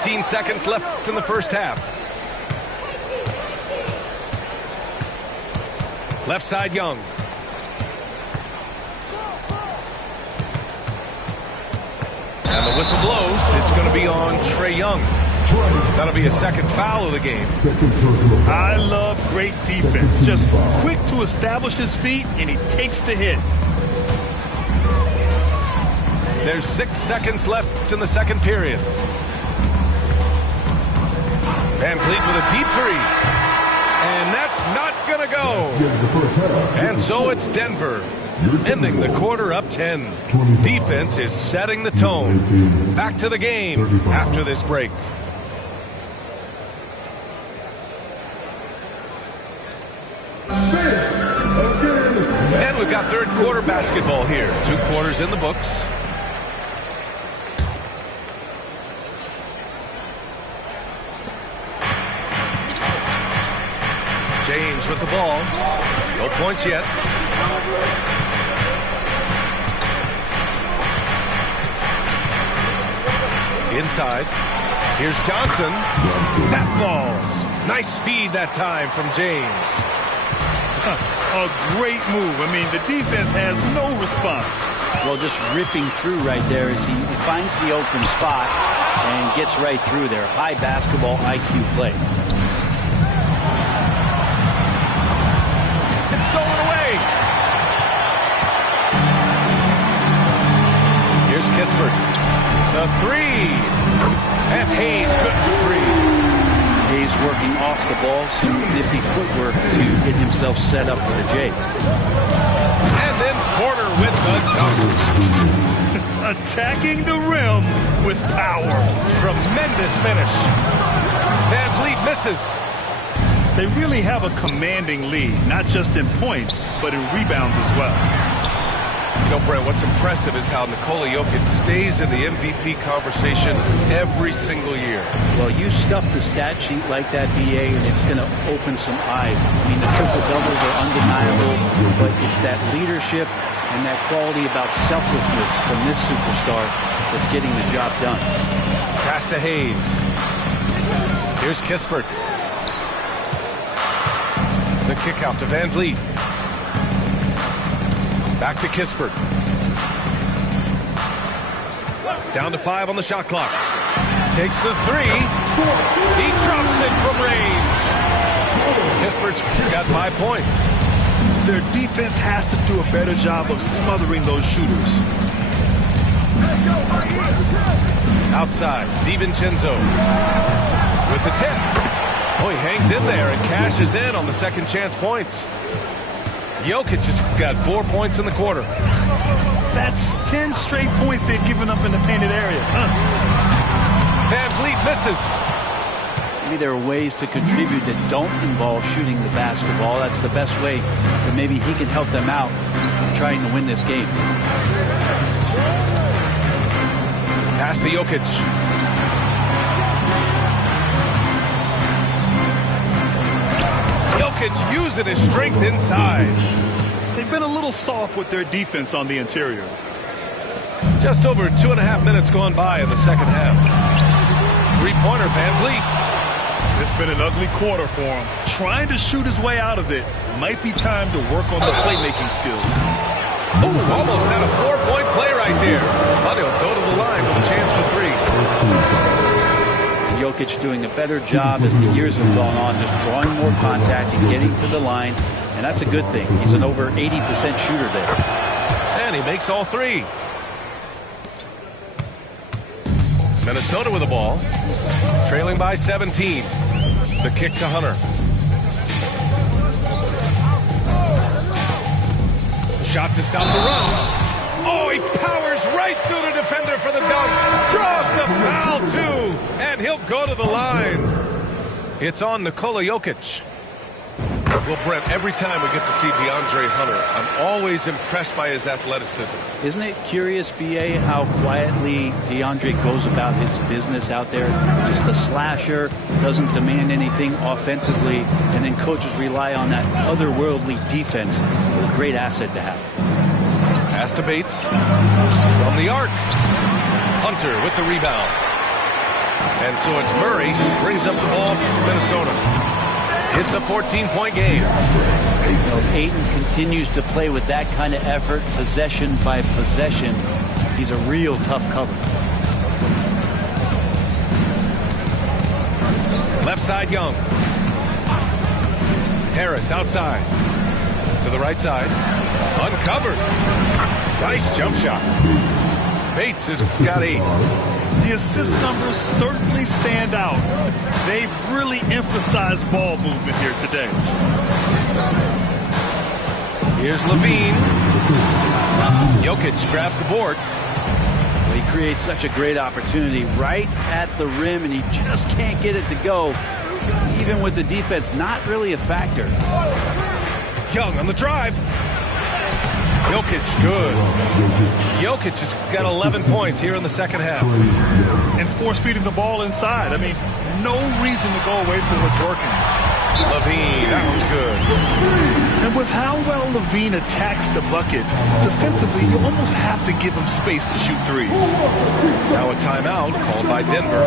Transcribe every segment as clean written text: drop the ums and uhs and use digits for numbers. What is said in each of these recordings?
13 seconds left in the first half. Left side, Young. And the whistle blows. It's going to be on Trae Young. That'll be a second foul of the game. I love great defense. Just quick to establish his feet, and he takes the hit. There's 6 seconds left in the second period. Van Vliet with a deep three. And that's not going to go. And so it's Denver, ending the quarter up 10. Defense is setting the tone. Back to the game after this break. And we've got third quarter basketball here. 2 quarters in the books. James with the ball. No points yet. Inside. Here's Johnson. That falls. Nice feed that time from James. A great move. I mean, the defense has no response. Well, just ripping through right there as he finds the open spot and gets right through there. High basketball IQ play. It's stolen away. Here's Kispert. The three. And Hayes good for 3. Hayes working off the ball, some nifty footwork to get himself set up for the J. And then Porter with the dunk. Attacking the rim with power. Tremendous finish. Van Vliet misses. They really have a commanding lead, not just in points, but in rebounds as well. You know, Brent, what's impressive is how Nikola Jokic stays in the MVP conversation every single year. Well, you stuff the stat sheet like that, BA, and it's going to open some eyes. I mean, the triple-doubles are undeniable, but it's that leadership and that quality about selflessness from this superstar that's getting the job done. Pass to Hayes. Here's Kispert. The kick out to Van Vliet. Back to Kispert. Down to 5 on the shot clock. Takes the 3. He drops it from range. Kispert's got 5 points. Their defense has to do a better job of smothering those shooters. Outside, DiVincenzo with the tip. Oh, he hangs in there and cashes in on the second chance points. Jokic has got 4 points in the quarter. That's 10 straight points they've given up in the painted area. Van Vliet misses. Maybe there are ways to contribute that don't involve shooting the basketball. That's the best way that maybe he can help them out in trying to win this game. Pass to Jokic. Jokic using his strength inside. They've been a little soft with their defense on the interior. Just over 2.5 minutes gone by in the second half. 3-pointer, Van Vliet. It's been an ugly quarter for him. Trying to shoot his way out of it. Might be time to work on the playmaking skills. Ooh, almost had a 4-point play right there. But he'll go to the line with a chance for 3. Jokic doing a better job as the years have gone on, just drawing more contact and getting to the line. And that's a good thing. He's an over 80% shooter there. And he makes all 3. Minnesota with the ball. Trailing by 17. The kick to Hunter. Shot to stop the run. Oh, he powers right through the defender for the dunk. Draws the foul, too. And he'll go to the line. It's on Nikola Jokic. Well, Brent, every time we get to see DeAndre Hunter, I'm always impressed by his athleticism. Isn't it curious, BA, how quietly DeAndre goes about his business out there? Just a slasher, doesn't demand anything offensively, and then coaches rely on that otherworldly defense. A great asset to have. Pass to Bates. From the arc. Hunter with the rebound. And so it's Murray who brings up the ball for Minnesota. It's a 14-point game. Ayton continues to play with that kind of effort, possession by possession. He's a real tough cover. Left side, Young. Harris outside. To the right side. Uncovered. Nice jump shot. Bates has got 8. The assist numbers certainly stand out. They've really emphasized ball movement here today. Here's Levine. Jokic grabs the board. Well, he creates such a great opportunity right at the rim, and he just can't get it to go. Even with the defense not really a factor. Young on the drive. Jokic, good. Jokic has got 11 points here in the second half. And force feeding the ball inside. I mean, no reason to go away from what's working. Levine, that one's good. And with how well Levine attacks the bucket, defensively, you almost have to give him space to shoot threes. Now a timeout called by Denver.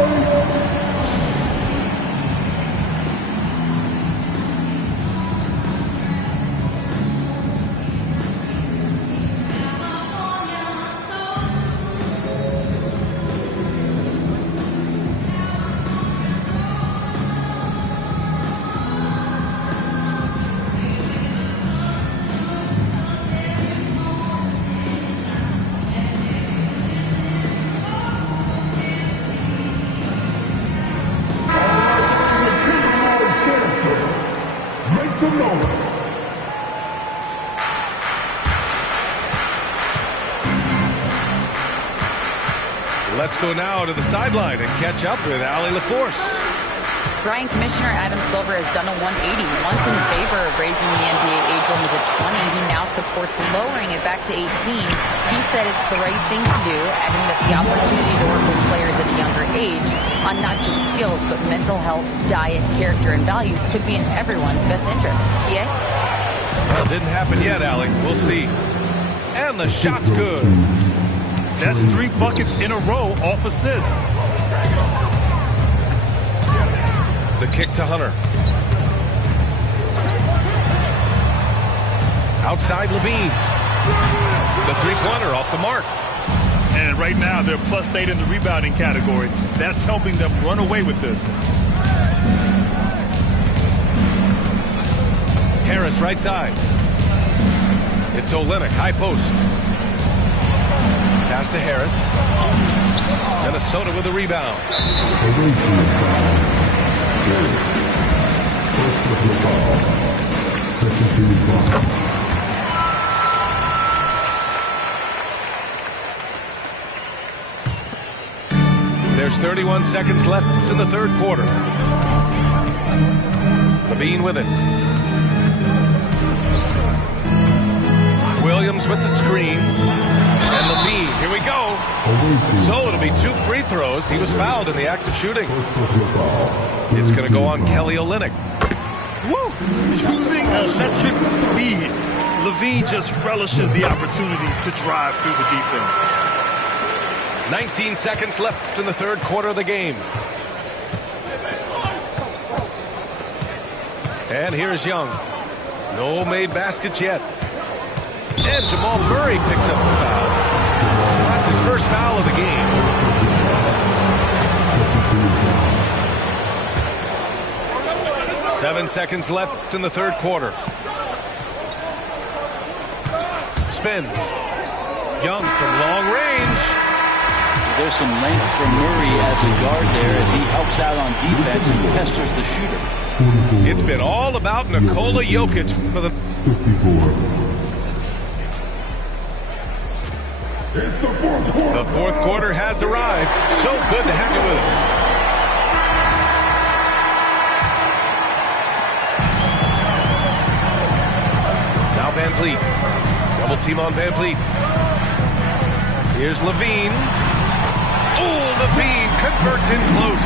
Let's go now to the sideline and catch up with Allie LaForce. Brian, Commissioner Adam Silver has done a 180, once in favor of raising the NBA age limit to 20. He now supports lowering it back to 18. He said it's the right thing to do, adding that the opportunity to work with players at a younger age on not just skills, but mental health, diet, character, and values could be in everyone's best interest. Yeah? Well, it didn't happen yet, Allie. We'll see. And the shot's good. That's 3 buckets in a row off assist. The kick to Hunter. Outside Levine. The three-pointer off the mark. And right now they're +8 in the rebounding category. That's helping them run away with this. Harris right side. It's Olynyk, high post. Pass to Harris. Minnesota with the rebound. There's 31 seconds left in the third quarter. Levine with it. Williams with the screen. And Levine, here we go. So it'll be 2 free throws. He was fouled in the act of shooting. It's going to go on Kelly Olynyk. Woo! Using electric speed, Levine just relishes the opportunity to drive through the defense. 19 seconds left in the third quarter of the game. And here's Young. No made baskets yet. And Jamal Murray picks up the foul. That's his first foul of the game. Seven seconds left in the third quarter. Spins. Young from long range. There's some length from Murray as a guard there as he helps out on defense and pesters the shooter. It's been all about Nikola Jokic for the 54. The fourth quarter has arrived. So good to have you with us. Now Van Vliet. Double team on Van Vliet. Here's Levine. Oh, Levine converts in close.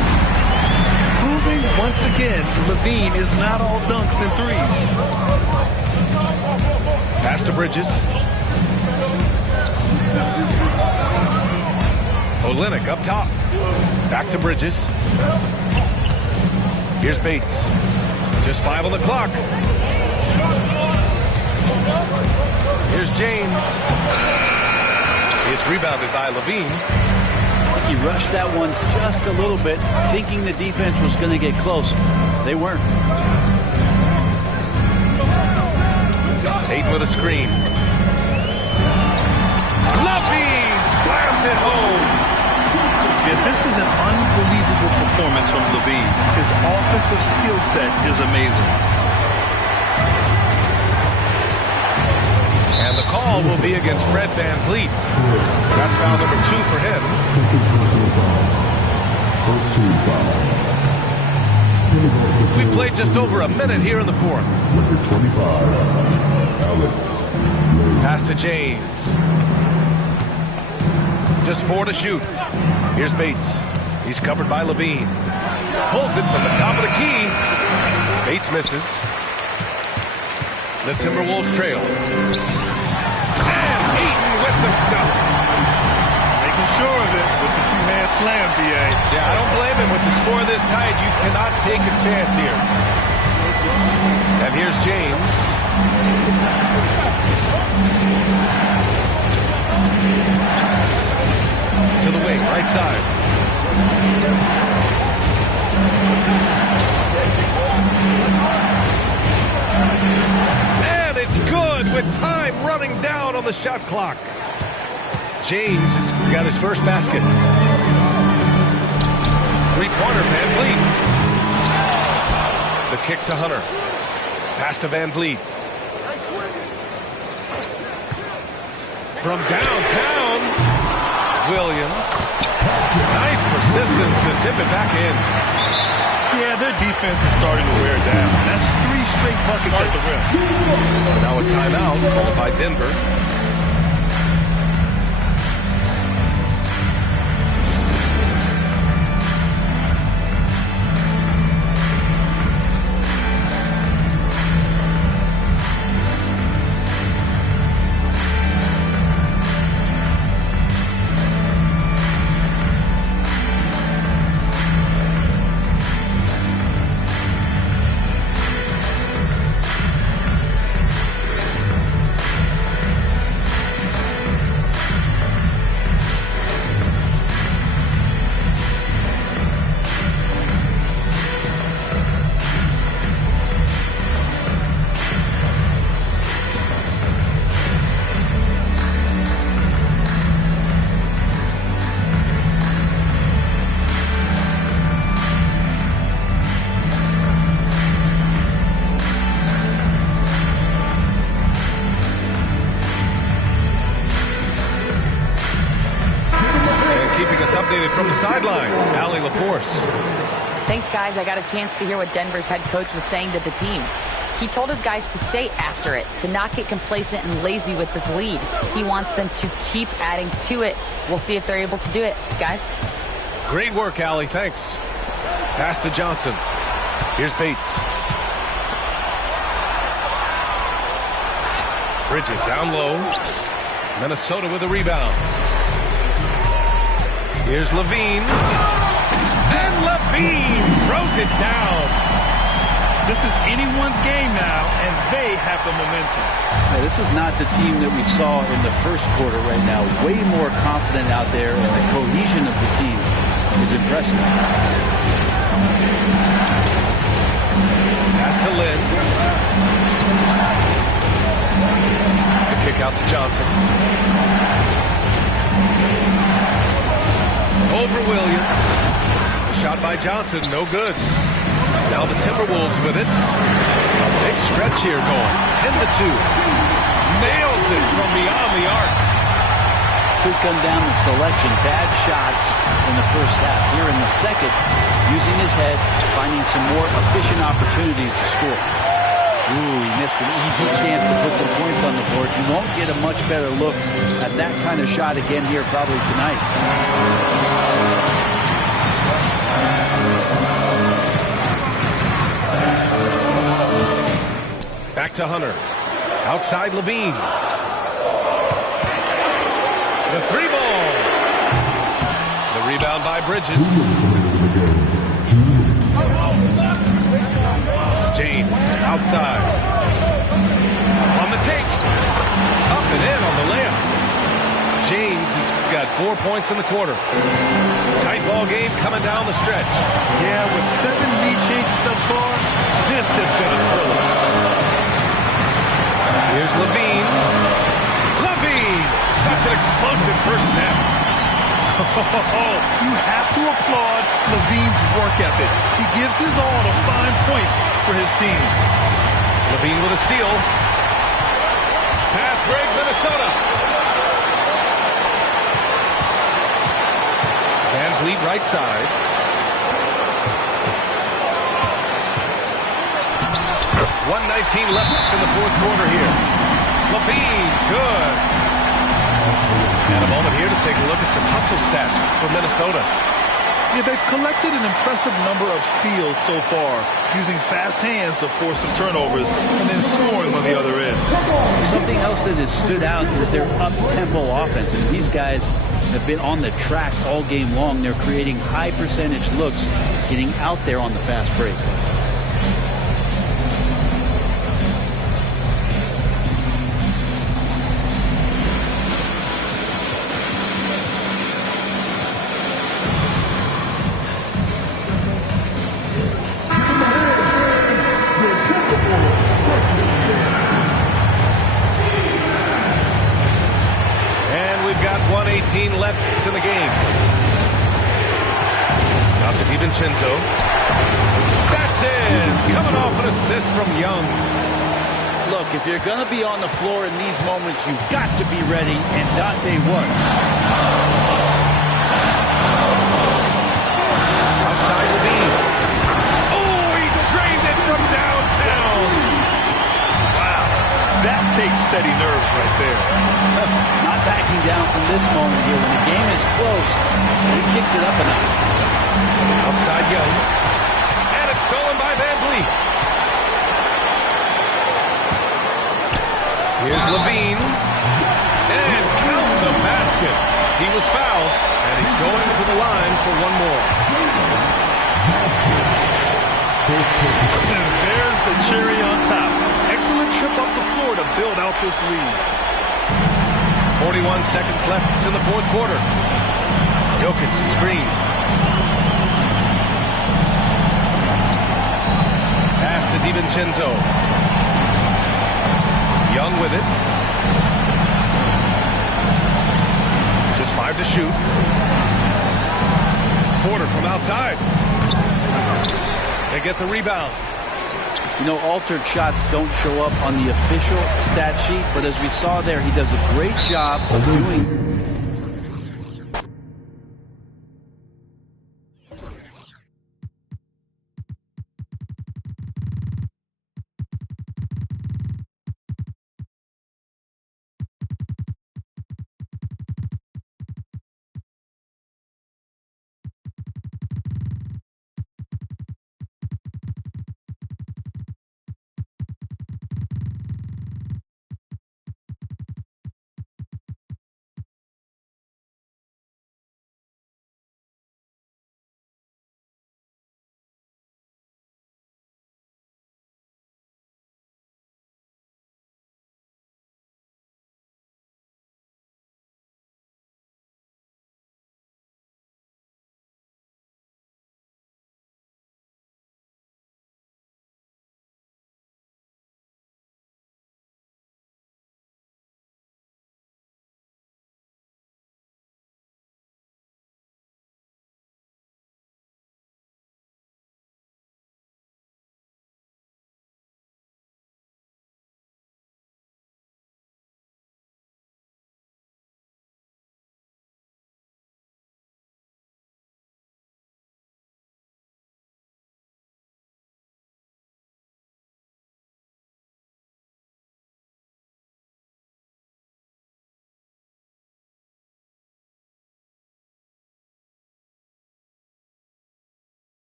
Proving once again, Levine is not all dunks and threes. Pass to Bridges. Olynyk up top. Back to Bridges. Here's Bates. Just 5 on the clock. Here's James. It's rebounded by Levine. He rushed that one just a little bit, thinking the defense was going to get close. They weren't. Ayton with a screen. Levine slams it home. Yeah, this is an unbelievable performance from Levine. His offensive skill set is amazing. And the call will be against Fred VanVleet. That's foul number 2 for him. First team foul. We played just over a minute here in the fourth. Number 25, Alex. Pass to James. Just 4 to shoot. Here's Bates. He's covered by Levine. Pulls it from the top of the key. Bates misses. The Timberwolves trail. And Ayton with the stuff. Making sure of it with the two-hand slam, B.A. Yeah, I don't blame him. With the score this tight, you cannot take a chance here. And here's James. To the wing, right side. And it's good with time running down on the shot clock. James has got his first basket. Three-pointer, VanVleet. The kick to Hunter. Pass to VanVleet. From downtown, Williams. Nice persistence to tip it back in. Yeah, their defense is starting to wear down. That's 3 straight buckets at the rim. Now a timeout called by Denver. From the sideline, Allie LaForce. Thanks, guys. I got a chance to hear what Denver's head coach was saying to the team. He told his guys to stay after it, to not get complacent and lazy with this lead. He wants them to keep adding to it. We'll see if they're able to do it. Guys? Great work, Allie. Thanks. Pass to Johnson. Here's Bates. Bridges down low. Minnesota with a rebound. Here's Levine. And Levine throws it down. This is anyone's game now, and they have the momentum. Yeah, this is not the team that we saw in the first quarter right now. Way more confident out there, and the cohesion of the team is impressive. Pass to Lynn. The kick out to Johnson. Over Williams. The shot by Johnson, no good. Now the Timberwolves with it. A big stretch here going. 10-2. Nails it from beyond the arc. Could come down to selection. Bad shots in the first half. Here in the second, using his head, finding some more efficient opportunities to score. Ooh, he missed an easy chance to put some points on the board. You won't get a much better look at that kind of shot again here probably tonight. Back to Hunter. Outside Levine. The 3 ball. The rebound by Bridges. 2 minutes remaining in the game. 2 minutes. James outside. On the take. Up and in on the layup. James has got 4 points in the quarter. Tight ball game coming down the stretch. Yeah, with 7 lead changes thus far, this has been a thriller. Here's Levine. Levine! Such an explosive first step. You have to applaud Levine's work ethic. He gives his all to find points for his team. Levine with a steal. Fast break, Minnesota. Van Vliet right side. .119 left in the fourth quarter here. Levine, good. And a moment here to take a look at some hustle stats for Minnesota. Yeah, they've collected an impressive number of steals so far, using fast hands to force some turnovers and then scoring on the other end. Something else that has stood out is their up-tempo offense. And these guys have been on the track all game long. They're creating high percentage looks, getting out there on the fast break. Got 1:18 left in the game. Out to DiVincenzo. That's it. Coming off an assist from Young. Look, if you're going to be on the floor in these moments, you've got to be ready, and Dante was. Outside Levine. Oh, he drained it from downtown. Wow, that takes steady nerves right there. Not backing down from this moment here. When the game is close, he kicks it up a notch. Outside Young. And it's stolen by Van Vliet. Here's Levine. And count the basket. He was fouled, and he's going to the line for one more. And there's the cherry on top. Excellent trip up the floor to build out this lead. 41 seconds left in the fourth quarter. Jokic screen. Pass to DiVincenzo. Young with it. Just 5 to shoot. Porter from outside. They get the rebound. You know, altered shots don't show up on the official stat sheet, but as we saw there, he does a great job of doing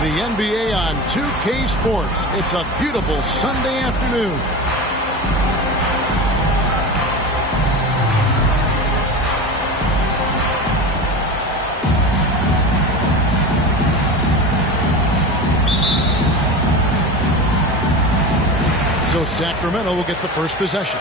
The NBA on 2K Sports. It's a beautiful Sunday afternoon. So Sacramento will get the first possession.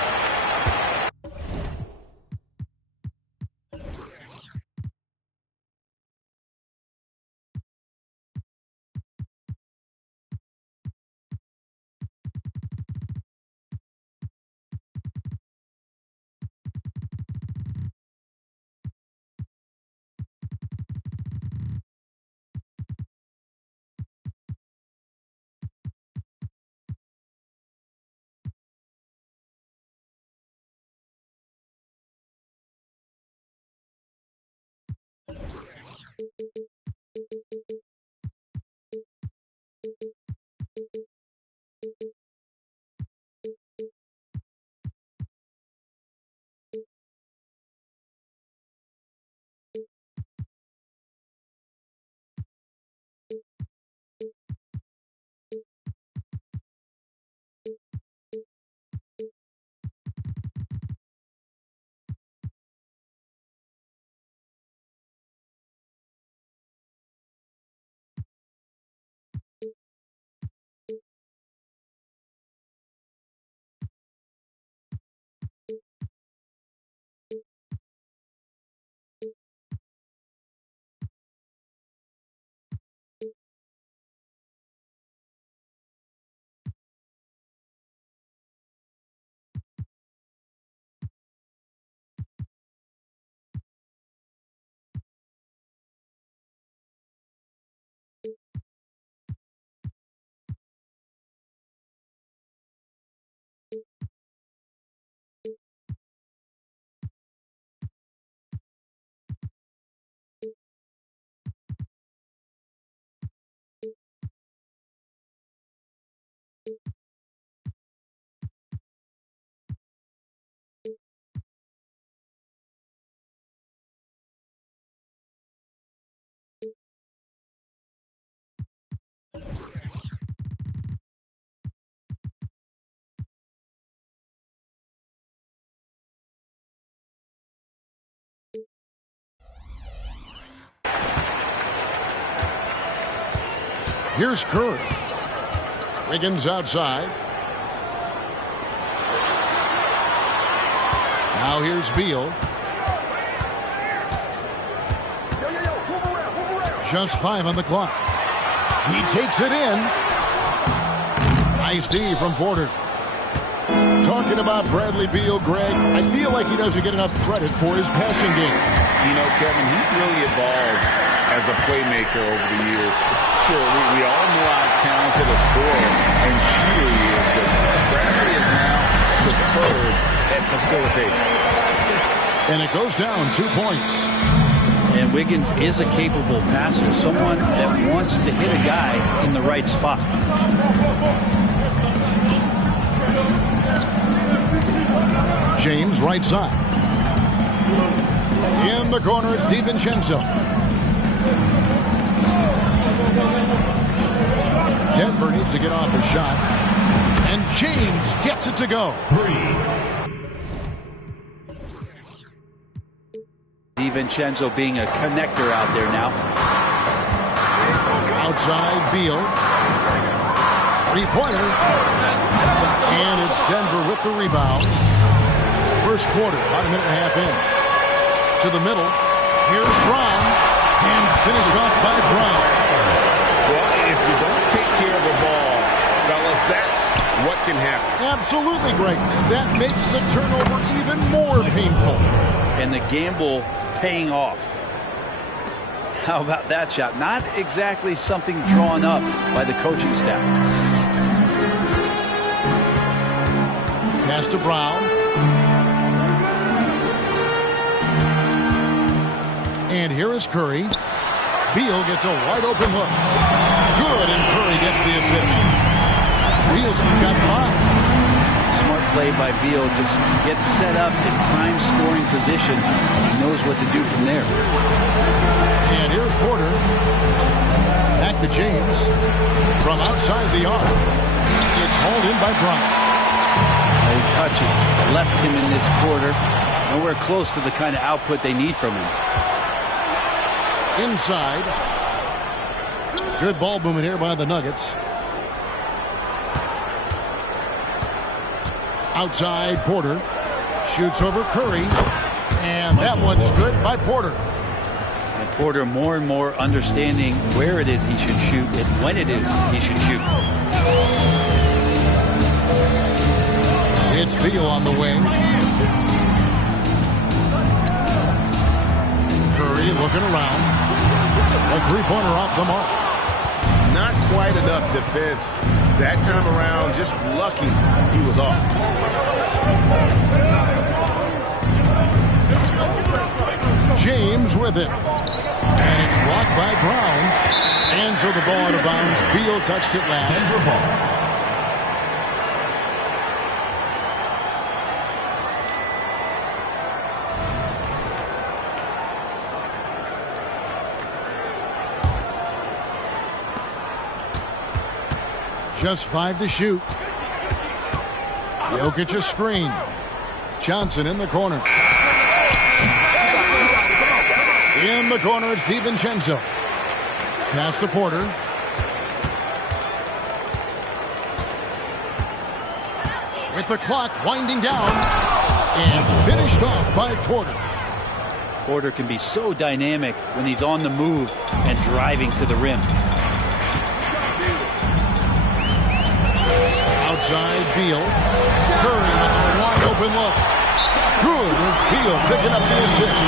Here's Curry. Wiggins outside. Now here's Beal. Just 5 on the clock. He takes it in. Nice D from Porter. Talking about Bradley Beal, Greg, I feel like he doesn't get enough credit for his passing game. You know, Kevin, he's really evolved as a playmaker over the years. Sure, we all know how talented a scorer and shooter he is, but Bradley is now superb at facilitating. And it goes down 2 points. And Wiggins is a capable passer, someone that wants to hit a guy in the right spot. James right side. In the corner, it's DiVincenzo. Denver needs to get off a shot. And James gets it to go. 3. DiVincenzo being a connector out there now. Outside Beal. 3-pointer. And it's Denver with the rebound. First quarter, about a minute and a half in. To the middle. Here's Brown. And finished off by Brown. Well, if you don't take care of the ball, fellas, that's what can happen. Absolutely, Greg. That makes the turnover even more painful. And the gamble paying off. How about that shot? Not exactly something drawn up by the coaching staff. Pass to Brown. And here is Curry. Beal gets a wide open look. Good, and Curry gets the assist. Beal's got 5. Smart play by Beal. Just gets set up in prime scoring position. He knows what to do from there. And here's Porter. Back to James. From outside the arc. It's hauled in by Brown. His touches left him in this quarter. Nowhere close to the kind of output they need from him. Inside. Good ball movement here by the Nuggets. Outside Porter. Shoots over Curry. And that one's good by Porter. And Porter more and more understanding where it is he should shoot and when it is he should shoot. It's Beal on the wing. Curry looking around. A 3-pointer off the mark. Not quite enough defense. That time around, just lucky he was off. James with it. And it's blocked by Brown. And so the ball out of bounds. Beal touched it last. Denver ball. Just 5 to shoot. Jokic a screen. Johnson in the corner. In the corner, it's DiVincenzo. Pass to Porter. With the clock winding down. And finished off by Porter. Porter can be so dynamic when he's on the move and driving to the rim. Outside Beal. Curry with a wide open look. Good. It's Beal picking up the assist.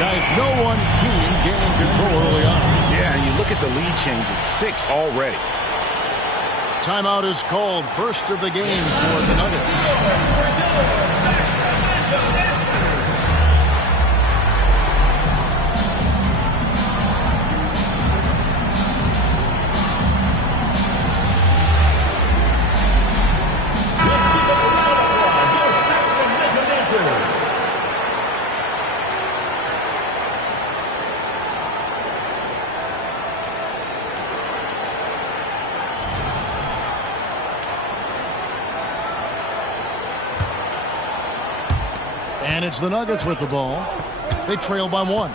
Guys, no one team gaining control early on. Yeah, and you look at the lead changes. 6 already. Timeout is called. First of the game for the Nuggets. And it's the Nuggets with the ball. They trail by 1.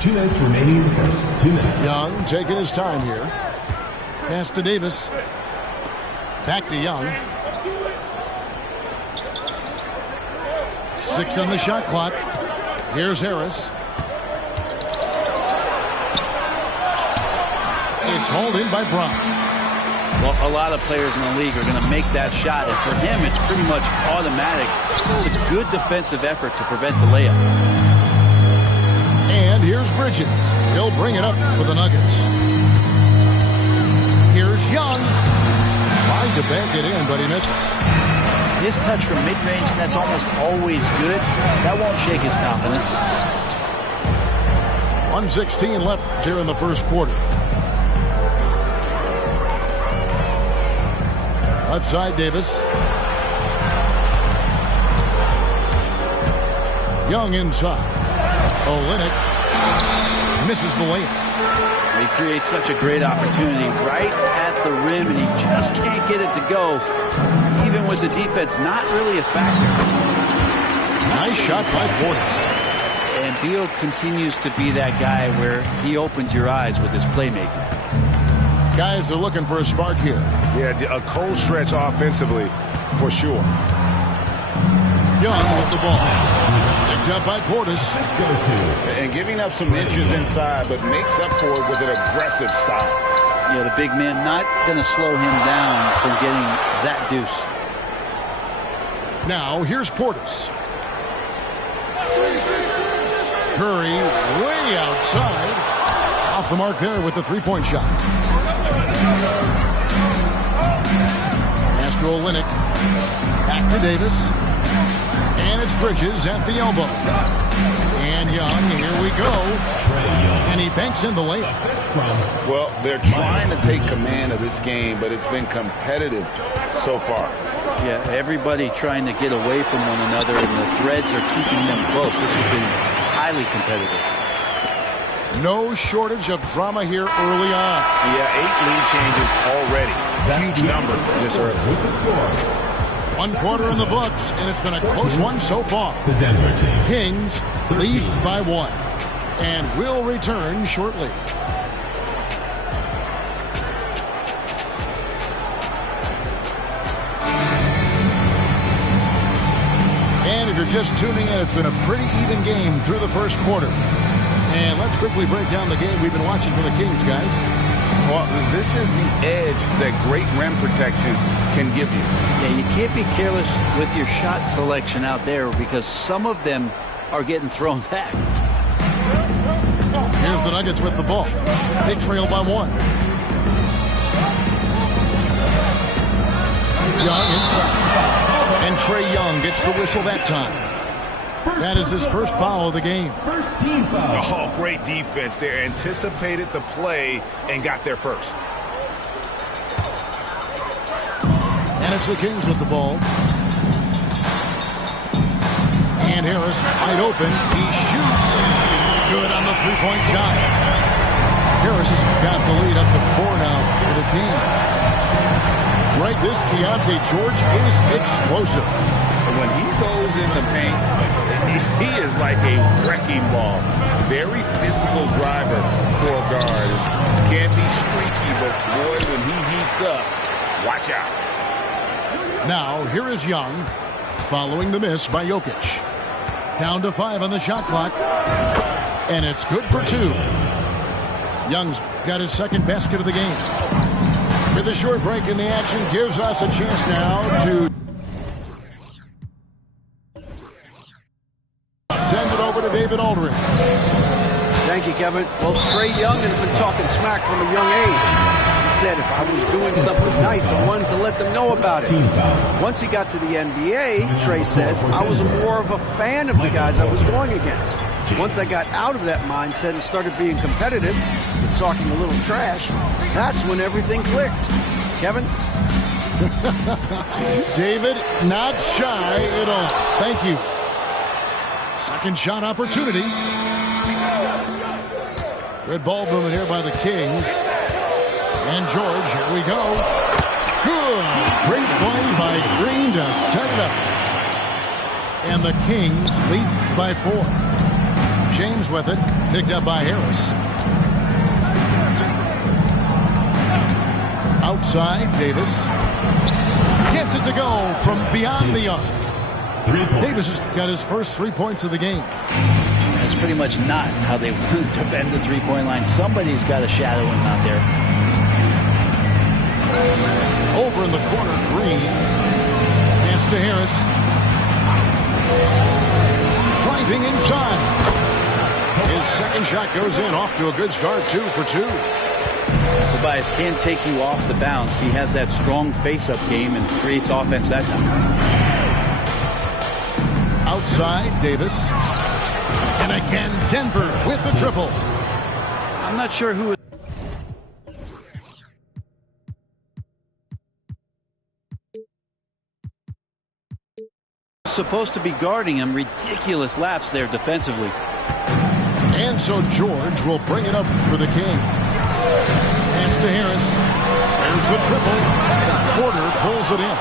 2 minutes remaining in the first. 2 minutes. Young taking his time here. Pass to Davis. Back to Young. 6 on the shot clock. Here's Harris. It's hauled in by Brown. Well, a lot of players in the league are going to make that shot, and for him, it's pretty much automatic. It's a good defensive effort to prevent the layup. And here's Bridges. He'll bring it up for the Nuggets. Here's Young. Trying to bank it in, but he misses. His touch from mid-range, that's almost always good. That won't shake his confidence. 1:16 left here in the first quarter. Left side, Davis. Young inside. Olynyk misses the layup. He creates such a great opportunity right at the rim, and he just can't get it to go. Even with the defense not really a factor. Nice shot by Portis. And Beal continues to be that guy where he opens your eyes with his playmaking. Guys are looking for a spark here. Yeah, a cold stretch offensively, for sure. Young with the ball. Picked up by Portis. And giving up some inches inside, but makes up for it with an aggressive style. Yeah, the big man not going to slow him down from getting that deuce. Now, here's Portis. Curry way outside. Off the mark there with the three-point shot. Pass to Olynyk. Back to Davis. And it's Bridges at the elbow. And Young, here we go. And he banks in the layup. Well, they're trying to take command of this game, but it's been competitive so far. Yeah, everybody trying to get away from one another, and the threads are keeping them close. This has been highly competitive. No shortage of drama here early on. Yeah, 8 lead changes already. Huge number this early. With the score. 1 quarter in the books, and it's been a close one so far. The Denver team. Kings lead by 1. And will return shortly. And if you're just tuning in, it's been a pretty even game through the first quarter. And let's quickly break down the game we've been watching for the Kings, guys. Well, this is the edge that great rim protection can give you. Yeah, you can't be careless with your shot selection out there because some of them are getting thrown back. Here's the Nuggets with the ball. They trail by 1. Young inside. And Trae Young gets the whistle that time. That is his first foul of the game. First team foul. Oh, great defense there. Anticipated the play and got there first. And it's the Kings with the ball. And Harris wide open. He shoots. Good on the three-point shot. Harris has got the lead up to 4 now for the Kings. Right, this Keontae George is explosive. When he goes in the paint, he is like a wrecking ball. Very physical driver for a guard. Can be streaky, but boy, when he heats up, watch out. Now, here is Young, following the miss by Jokic. Down to 5 on the shot clock. And it's good for 2. Young's got his second basket of the game. With a short break in the action, gives us a chance now to send it over to David Aldridge. Thank you, Kevin. Well, Trae Young has been talking smack from a young age. He said if I was doing something nice, I wanted to let them know about it. Once he got to the NBA, Trae says, I was more of a fan of the guys I was going against. Once I got out of that mindset and started being competitive and talking a little trash, that's when everything clicked. Kevin? David, not shy at all. Thank you. Second shot opportunity. Good ball movement here by the Kings. And George, here we go. Good. Great play by Green to set it up. And the Kings lead by 4. James with it. Picked up by Harris. Outside, Davis. Gets it to go from beyond the arc. Davis has got his first 3 points of the game. That's pretty much not how they want to defend the three-point line. Somebody's got to shadow him out there. Over in the corner, Green. Pass to Harris. Driving inside. His second shot goes in, off to a good start, 2 for 2. Tobias can't take you off the bounce. He has that strong face-up game and creates offense that time. Outside, Davis. And again, Denver with the triple. I'm not sure who is supposed to be guarding him. Ridiculous lapse there defensively. And so George will bring it up for the Kings. Pass to Harris. There's the triple. Porter pulls it in.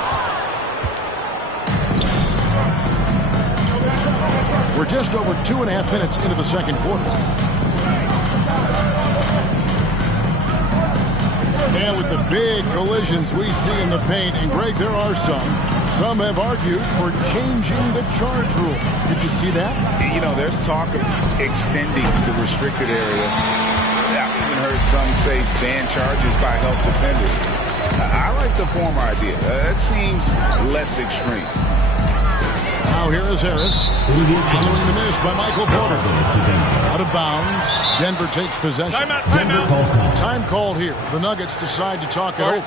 We're just over 2.5 minutes into the second quarter. And with the big collisions we see in the paint, and Greg, there are some have argued for changing the charge rule. Did you see that? You know, there's talk of extending the restricted area. I've even heard some say ban charges by help defenders. I like the former idea. It seems less extreme. Now here is Harris. Following the miss by Michael Porter. Out of bounds. Denver takes possession. Timeout. Time called here. The Nuggets decide to talk it over.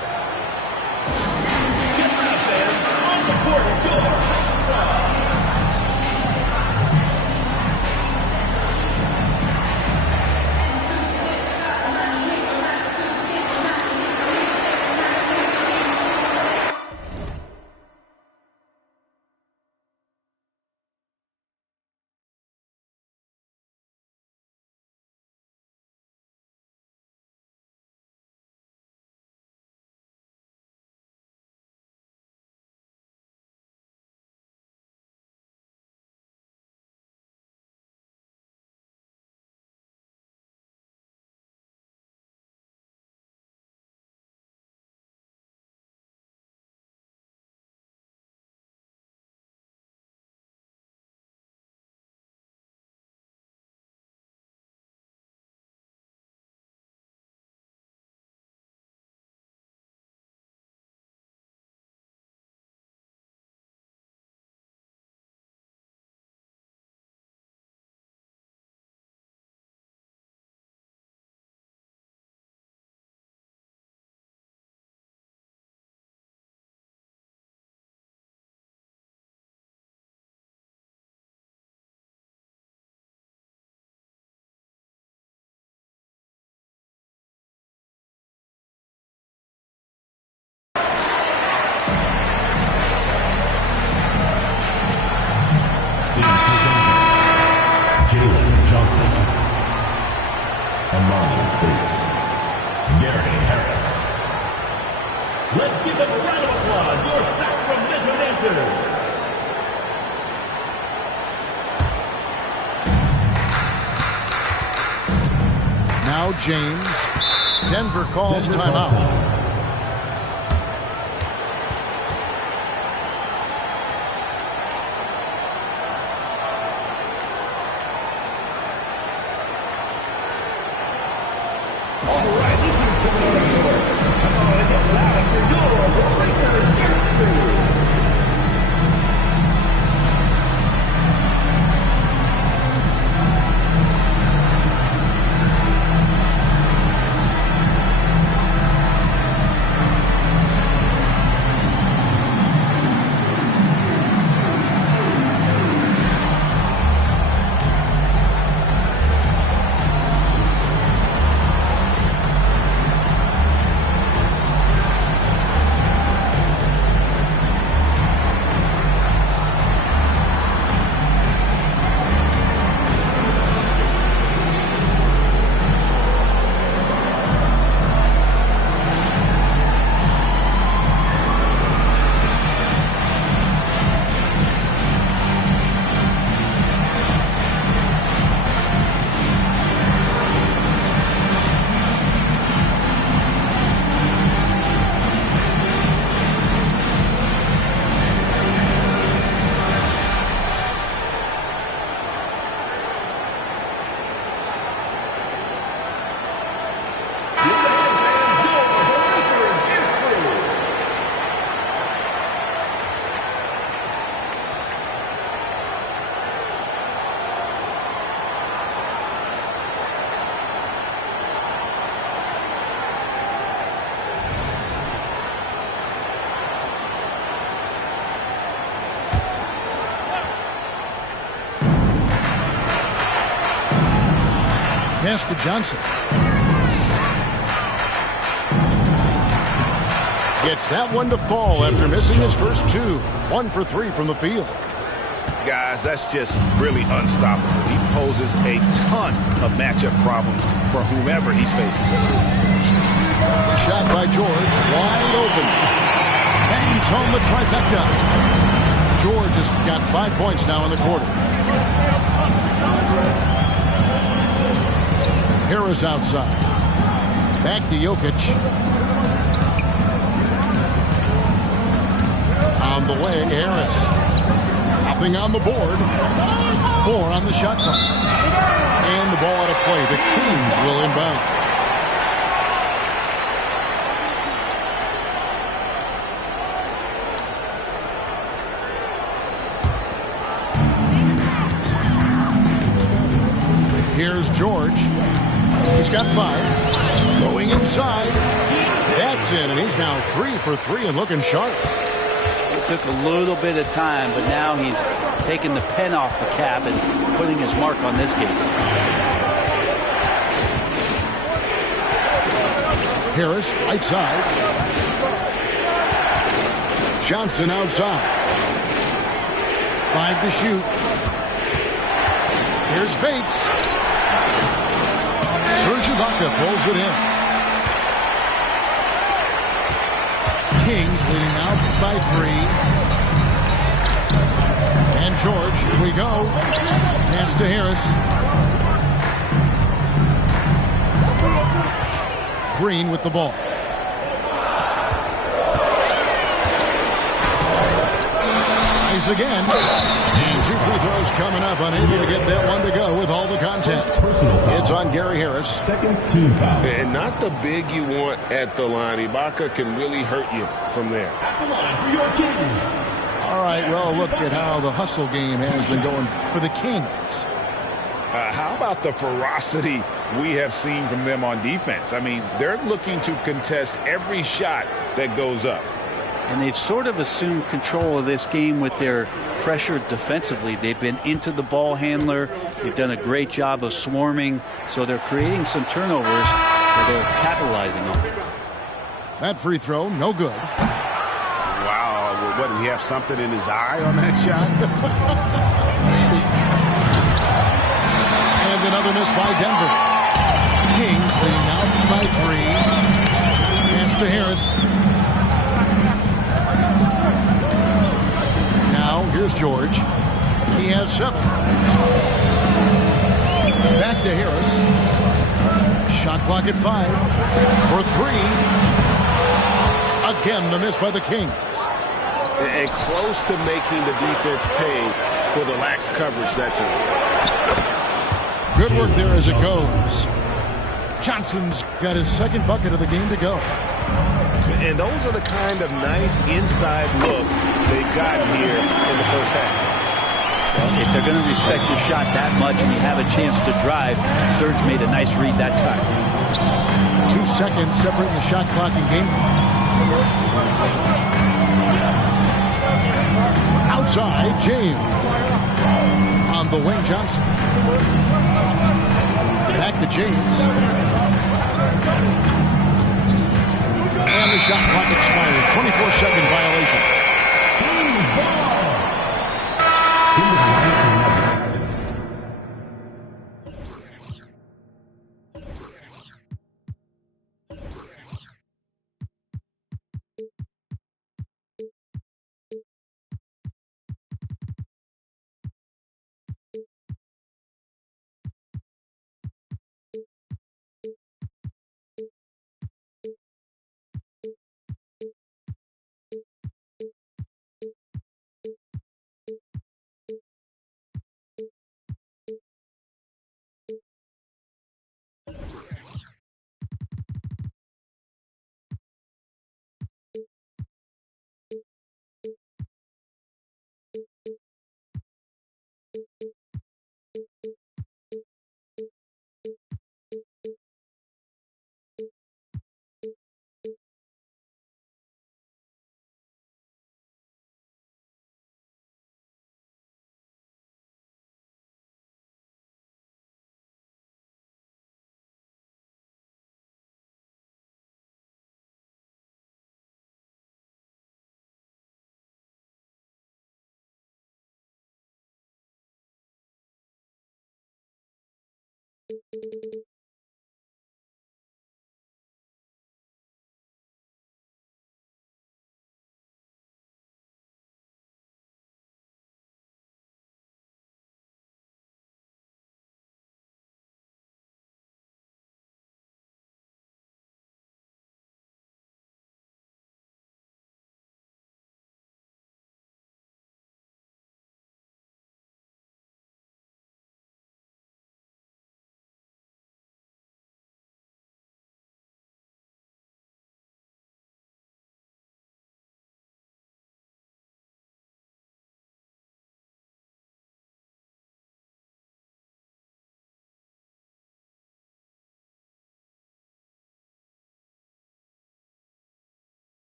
Let's give them a round of applause, your Sacramento dancers. Now James. Denver calls timeout. Pass to Johnson. Gets that one to fall after missing his first two. 1 for 3 from the field. Guys, that's just really unstoppable. He poses a ton of matchup problems for whomever he's facing. Shot by George, wide open. Bangs home the trifecta. George has got 5 points now in the quarter. Harris outside. Back to Jokic. On the way, Harris. Nothing on the board. 4 on the shot clock. And the ball out of play. The Kings will inbound. Here's George. He's got 5. Going inside. That's in, and he's now 3 for 3 and looking sharp. It took a little bit of time, but now he's taking the pen off the cap and putting his mark on this game. Harris, right side. Johnson outside. 5 to shoot. Here's Bates. Serge Ibaka pulls it in. Kings leading out by 3. And George, here we go. Pass to Harris. Green with the ball. Nice again. And 2 free throws coming up. Unable to get that one to go with all the contact. It's on Gary Harris. Second team foul. And not the big you want at the line. Ibaka can really hurt you from there. At the line for your Kings. All right, well, look at how the hustle game has been going for the Kings. How about the ferocity we have seen from them on defense? I mean, they're looking to contest every shot that goes up. And they've sort of assumed control of this game with their pressure defensively. They've been into the ball handler. They've done a great job of swarming. So they're creating some turnovers that they're capitalizing on. That free throw, no good. Wow, what, did he have something in his eye on that shot? And another miss by Denver. Kings leading out by 3. Pass to Harris. Now, here's George. He has 7. Back to Harris. Shot clock at 5. For 3. Again, the miss by the Kings. And close to making the defense pay for the lax coverage that time. Good work there as it goes. Johnson's got his 2nd bucket of the game to go. And those are the kind of nice inside looks they've gotten here in the first half. Well, if they're going to respect your shot that much and you have a chance to drive, Serge made a nice read that time. 2 seconds separating the shot clock and game clock. Outside, James. On the wing, Johnson. Back to James. And the shot clock expires. 24-second violation.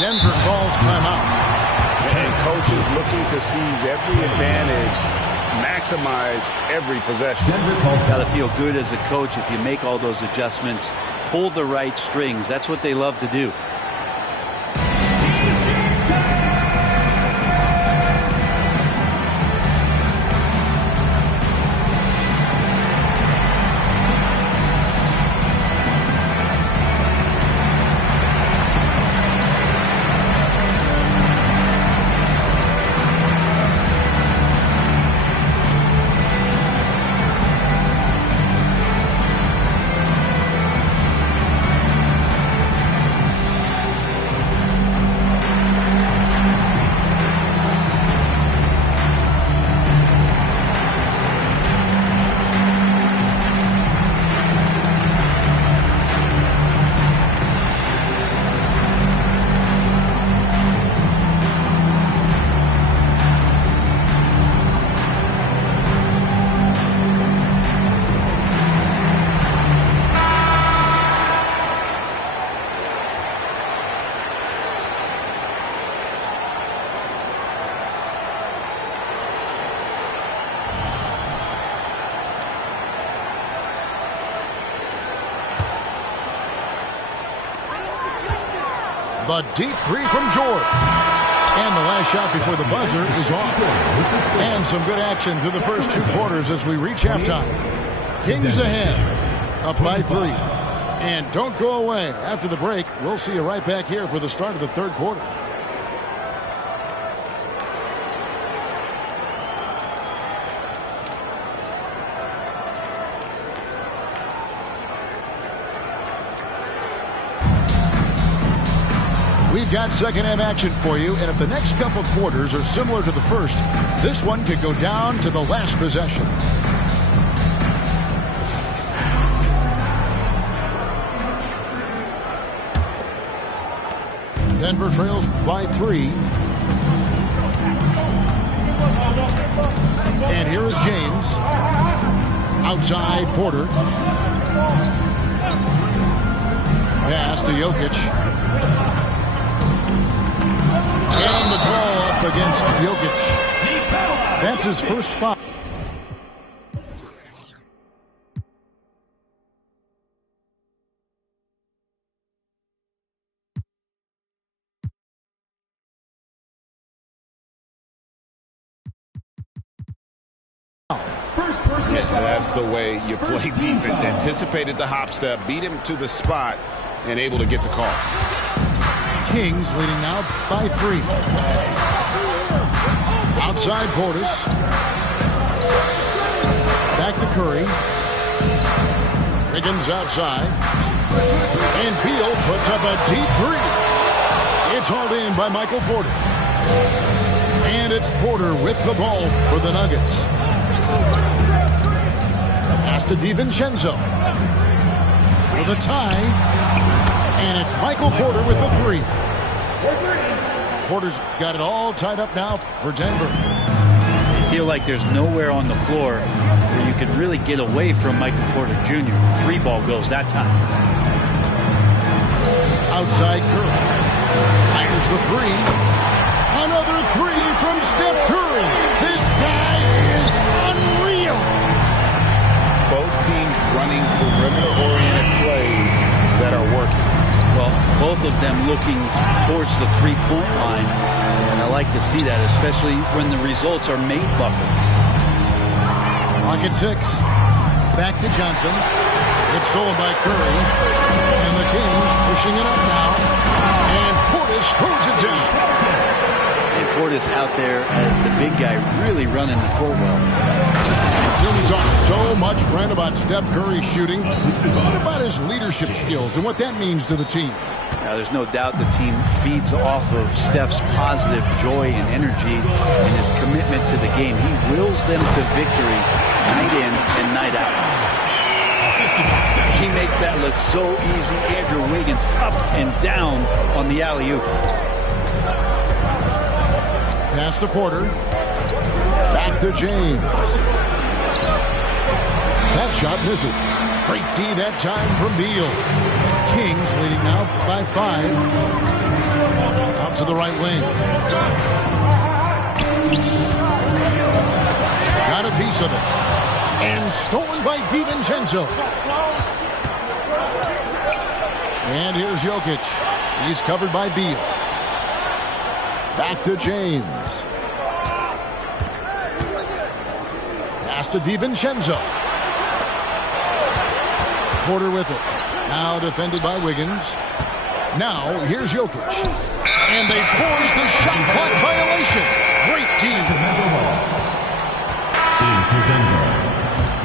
Denver calls timeout. And coach is looking to seize every advantage, maximize every possession. Got to feel good as a coach if you make all those adjustments, pull the right strings. That's what they love to do. The deep three from George. And the last shot before the buzzer is off. And some good action through the first 2 quarters as we reach halftime. Kings ahead, up by 3. And don't go away. After the break, we'll see you right back here for the start of the 3rd quarter. We've got second-half action for you, and if the next couple quarters are similar to the first, this one could go down to the last possession. Denver trails by 3. And here is James. Outside Porter. Pass to Jokic. And the call up against Jokic. That's his first foul. That's the way you play defense. Anticipated the hop step, beat him to the spot, and able to get the call. Kings leading now by 3. Outside Portis. Back to Curry. Wiggins outside. And Beal puts up a deep 3. It's hauled in by Michael Porter. And it's Porter with the ball for the Nuggets. Pass to DiVincenzo for the tie. And it's Michael Porter with the three. Porter's got it all tied up now for Denver. I feel like there's nowhere on the floor where you could really get away from Michael Porter Jr. Three ball goes that time. Outside Curry. Fires the three. Another three from Steph Curry. This guy is unreal. Both teams running perimeter-oriented plays that are working. Well, both of them looking towards the three-point line. And I like to see that, especially when the results are made buckets. Pocket 6. Back to Johnson. It's stolen by Curry. And the Kings pushing it up now. And Portis throws it down. And Portis out there as the big guy really running the court well. We talk so much, Brent, about Steph Curry shooting. What about his leadership skills and what that means to the team? Now, there's no doubt the team feeds off of Steph's positive joy and energy and his commitment to the game. He wills them to victory night in and night out. He makes that look so easy. Andrew Wiggins up and down on the alley-oop. Pass to Porter. Back to James. That shot misses. Great D that time from Beal. Kings leading now by 5. Out to the right wing. Got a piece of it. And stolen by DiVincenzo. And here's Jokic. He's covered by Beal. Back to James. Pass to DiVincenzo. Porter with it. Now defended by Wiggins. Now here's Jokic. And they force the shot clock violation. Great team. In for Denver,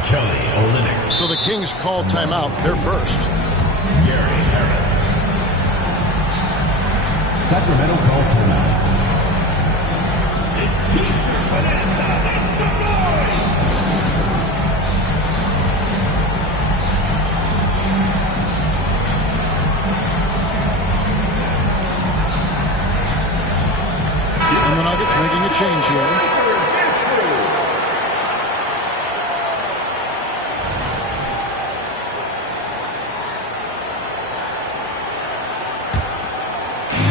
Kelly Olynyk. So the Kings call timeout. They're first. Gary Harris. Sacramento calls timeout. It's T-shirt Bonanza. Make some noise. And the Nuggets making a change here.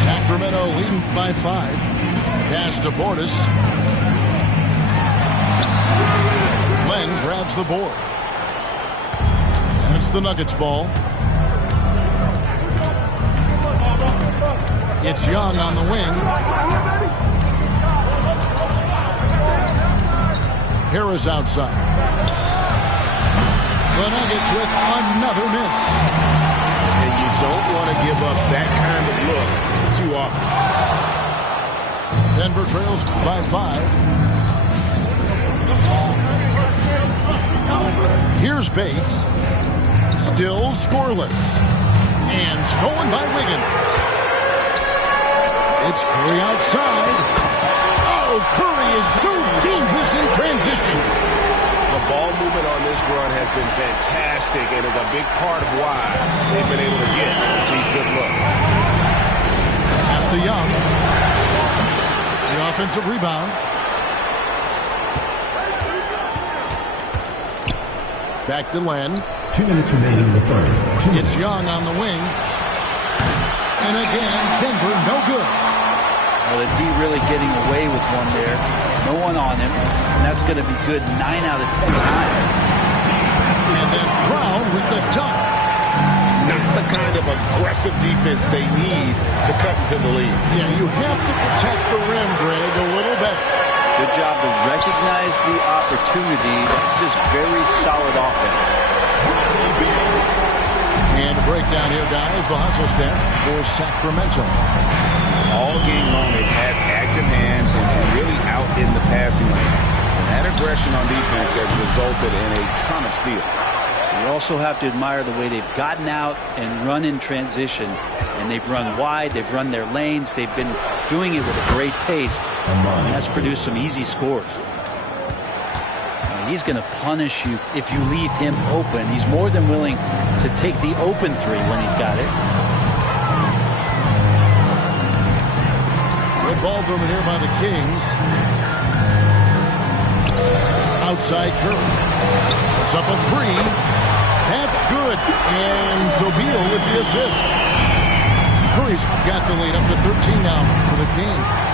Sacramento leading by 5. Pass to Portis. Len grabs the board. And it's the Nuggets ball. It's Young on the wing. Harris outside. The Nuggets with another miss. And you don't want to give up that kind of look too often. Denver trails by 5. Here's Bates. Still scoreless. And stolen by Wiggins. It's Curry outside. Oh, Curry is so dangerous in transition. The ball movement on this run has been fantastic and is a big part of why they've been able to get these good looks. Pass to Young. The offensive rebound. Back to Len. 2 minutes remaining in the third. It's Young on the wing. And again, Denver no good. Well, the D really getting away with one there. No one on him. And that's going to be good 9 out of 10 times. And then Brown with the dunk. Not the kind of aggressive defense they need to cut into the lead. Yeah, you have to protect the rim, Greg, a little better. Good job to recognize the opportunity. That's just very solid offense. And a breakdown here, guys. The hustle stats for Sacramento. All game long, they've had active hands and really out in the passing lanes. And that aggression on defense has resulted in a ton of steals. You also have to admire the way they've gotten out and run in transition and they've run wide, they've run their lanes, they've been doing it with a great pace, and that's produced some easy scores. He's going to punish you if you leave him open. He's more than willing to take the open three when he's got it. Good ball movement here by the Kings. Outside Curry. Puts up a three. That's good. And Sobeal with the assist. Curry's got the lead up to 13 now for the Kings.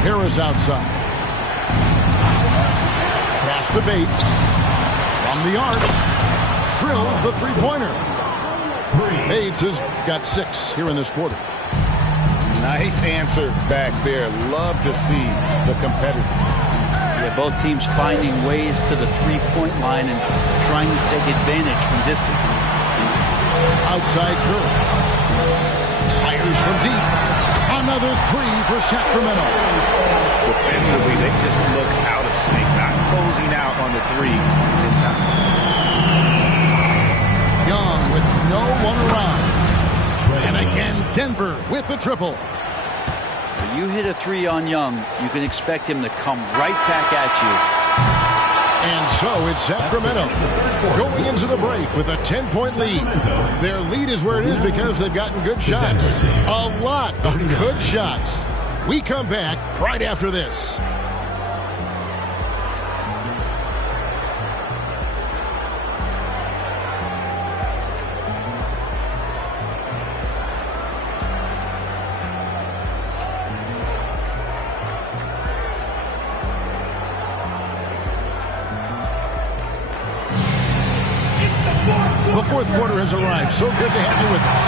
Harris outside. Pass to Bates. From the arc. Drills the three-pointer. Bates has got 6 here in this quarter. Nice answer back there. Love to see the competitiveness. Yeah, both teams finding ways to the three-point line and trying to take advantage from distance. Outside Curry. Fires from deep. Another three for Sacramento. Defensively, they just look out of sync, not closing out on the threes in time. Young with no one around. And again, Denver with the triple. When you hit a three on Young, you can expect him to come right back at you. And so it's Sacramento going into the break with a 10-point lead. Their lead is where it is because they've gotten good shots. A lot of good shots. We come back right after this. The fourth quarter has arrived. So good to have you with us.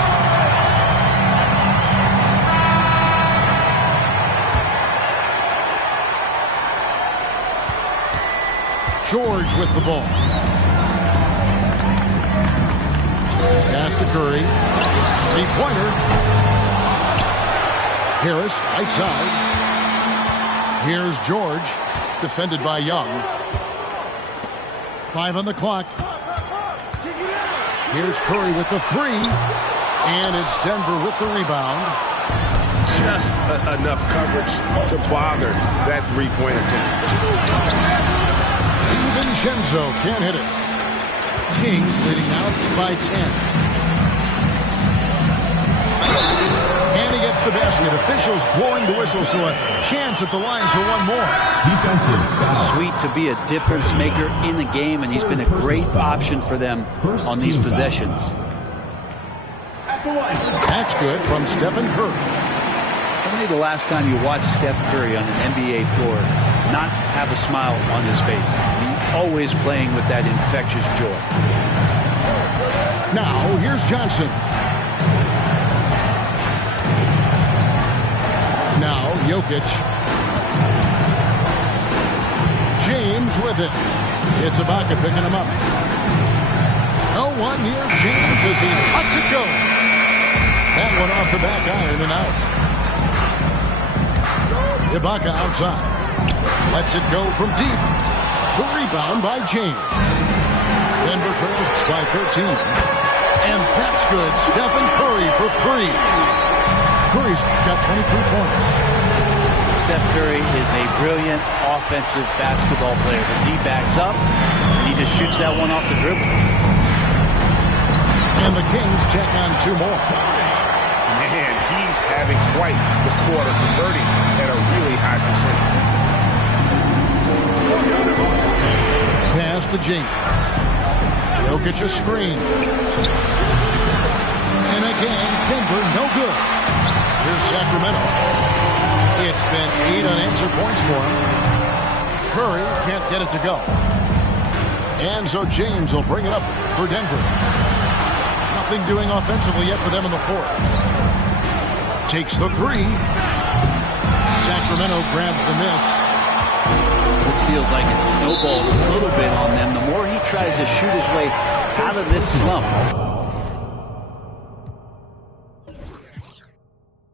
George with the ball. Pass to Curry. Three-pointer. Harris, right side. Here's George, defended by Young. 5 on the clock. Here's Curry with the three. And it's Denver with the rebound. Just enough coverage to bother that three-point attempt. DiVincenzo can't hit it. Kings leading out by 10. And he gets the basket. Officials blowing the whistle, so a chance at the line for one more. Sweet to be a difference maker in the game, and he's been a great option for them on these possessions. That's good from Stephen Curry. Tell me the last time you watched Steph Curry on an NBA floor not have a smile on his face. He's always playing with that infectious joy. Now, here's Johnson. Now, Jokic. James with it. It's Ibaka picking him up. No one near James as he lets it go. That one off the back iron and out. Ibaka outside. Lets it go from deep. The rebound by James. Denver trails by 13. And that's good. Stephen Curry for 3. Curry's got 23 points. Steph Curry is a brilliant offensive basketball player. The D backs up, and he just shoots that one off the dribble. And the Kings check on 2 more. Man, he's having quite the quarter, converting at a really high percentage. Pass to James. Jokic a screen. And again, Denver no good. Here's Sacramento. It's been 8 unanswered points for him. Curry can't get it to go. And so James will bring it up for Denver. Nothing doing offensively yet for them in the fourth. Takes the 3. Sacramento grabs the miss. This feels like it's snowballed a little bit on them. The more he tries to shoot his way out of this slump.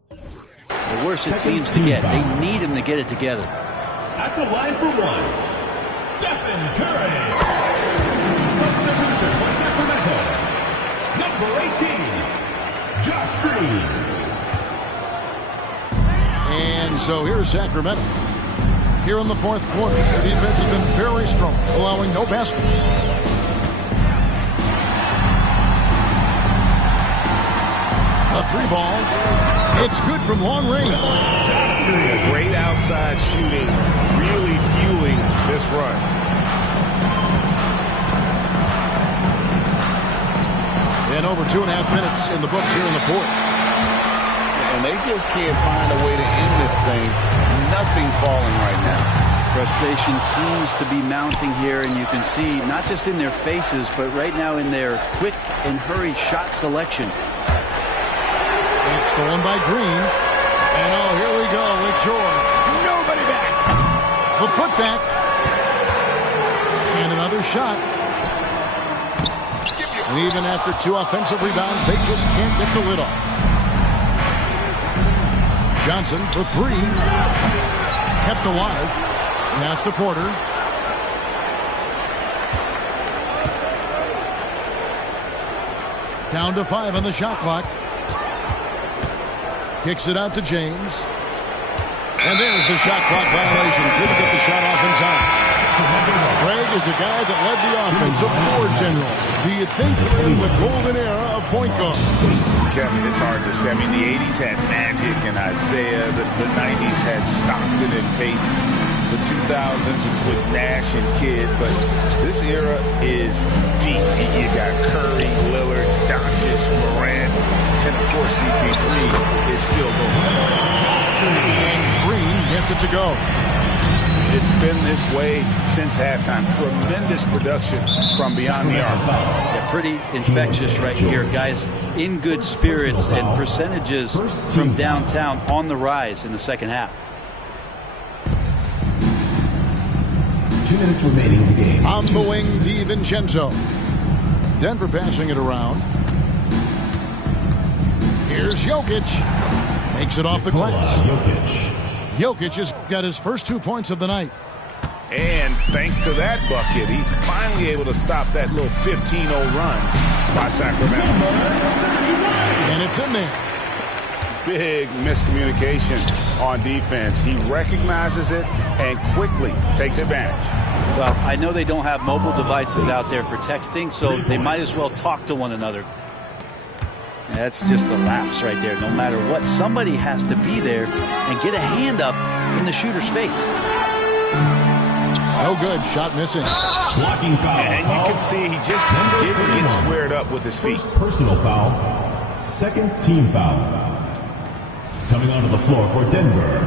The worse it seems to get. They need him to get it together. At the line for 1, Stephen Curry. Substitution for Sacramento, Number 18, Josh Green. And so here's Sacramento. Here in the fourth quarter, their defense has been very strong, allowing no baskets. A three ball. It's good from long range. Great outside shooting, really fueling this run. And over 2.5 minutes in the books here in the fourth. And they just can't find a way to end this thing. Nothing falling right now. Frustration seems to be mounting here, and you can see not just in their faces, but right now in their quick and hurried shot selection. It's stolen by Green. And oh, here we go with George. Nobody back. The putback. And another shot. And even after 2 offensive rebounds, they just can't get the lid off. Johnson for 3. Kept alive. Pass to Porter. Down to 5 on the shot clock. Kicks it out to James. And there's the shot clock violation. Couldn't get the shot off in time. Greg is a guy that led the offensive floor general. Do you think we're in the golden era of point guard? Kevin, it's hard to say. I mean, the 80s had Magic and Isaiah. The 90s had Stockton and Peyton. The 2000s would put Nash and Kidd. But this era is deep. You got Curry, Lillard, Doncic, Morant, and of course CP3 is still going. And Green gets it to go. It's been this way since halftime. Tremendous production from beyond the arc. Yeah, pretty infectious right here. Guys in good spirits and percentages from downtown on the rise in the second half. 2 minutes remaining in the game. On the wing, DiVincenzo. Denver passing it around. Here's Jokic. Makes it off the glass. Jokic has got his first 2 points of the night. And thanks to that bucket, he's finally able to stop that little 15-0 run by Sacramento. And it's in there. Big miscommunication on defense. He recognizes it and quickly takes advantage. Well, I know they don't have mobile devices out there for texting, so they might as well talk to one another. That's just a lapse right there. No matter what, somebody has to be there and get a hand up in the shooter's face. No good. Shot missing. Blocking foul. And you can see he just didn't get squared up with his feet. First personal foul. Second team foul. Coming onto the floor for Denver,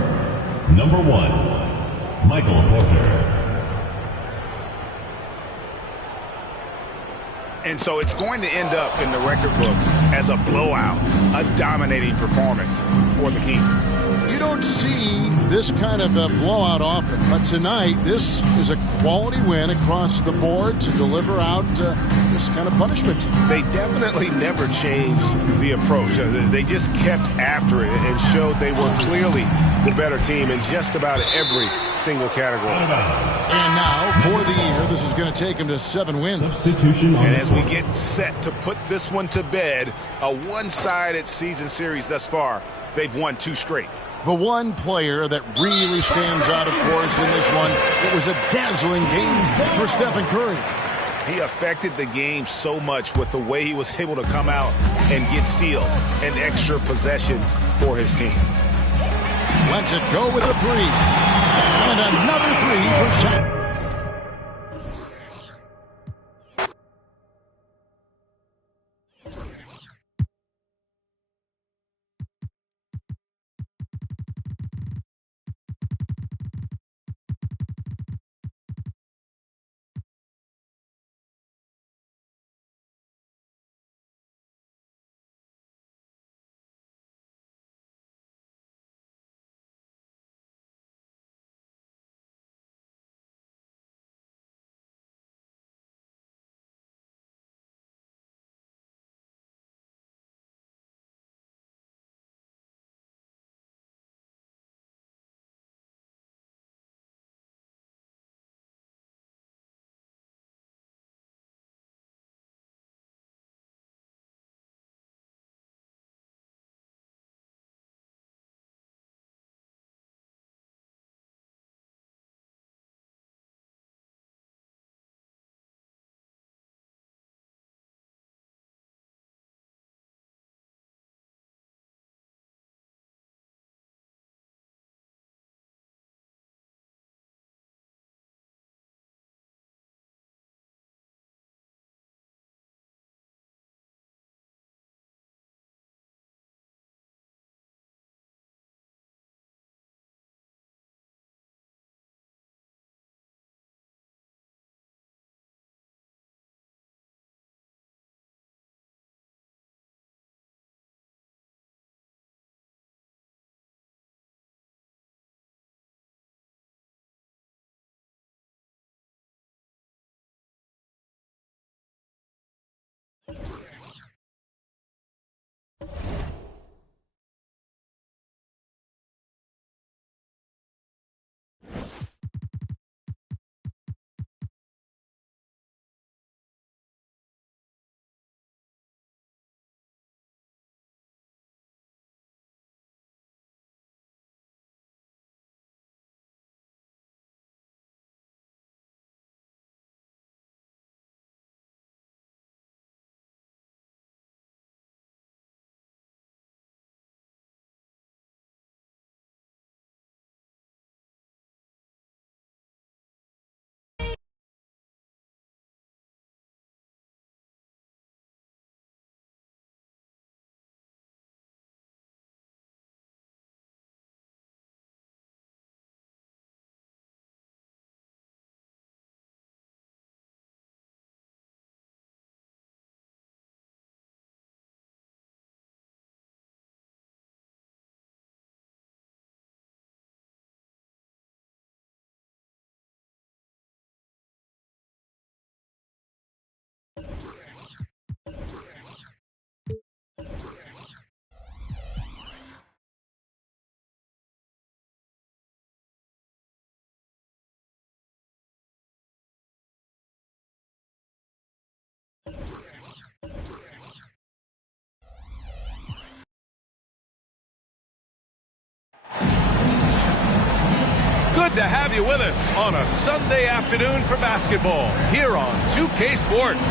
number 1, Michael Porter. And so it's going to end up in the record books as a blowout, a dominating performance for the Kings. You don't see this kind of a blowout often, but tonight this is a quality win across the board to deliver out this kind of punishment. They definitely never changed the approach. They just kept after it and showed they were clearly the better team in just about every single category. And now, for the year, this is going to take them to 7 wins. Substitution. And as we get set to put this one to bed, a one-sided season series thus far, they've won 2 straight. The one player that really stands out, of course, in this one, it was a dazzling game for Stephen Curry. He affected the game so much with the way he was able to come out and get steals and extra possessions for his team. Lets it go with a 3. And another 3 for Shaq. Good to have you with us on a Sunday afternoon for basketball here on 2K Sports.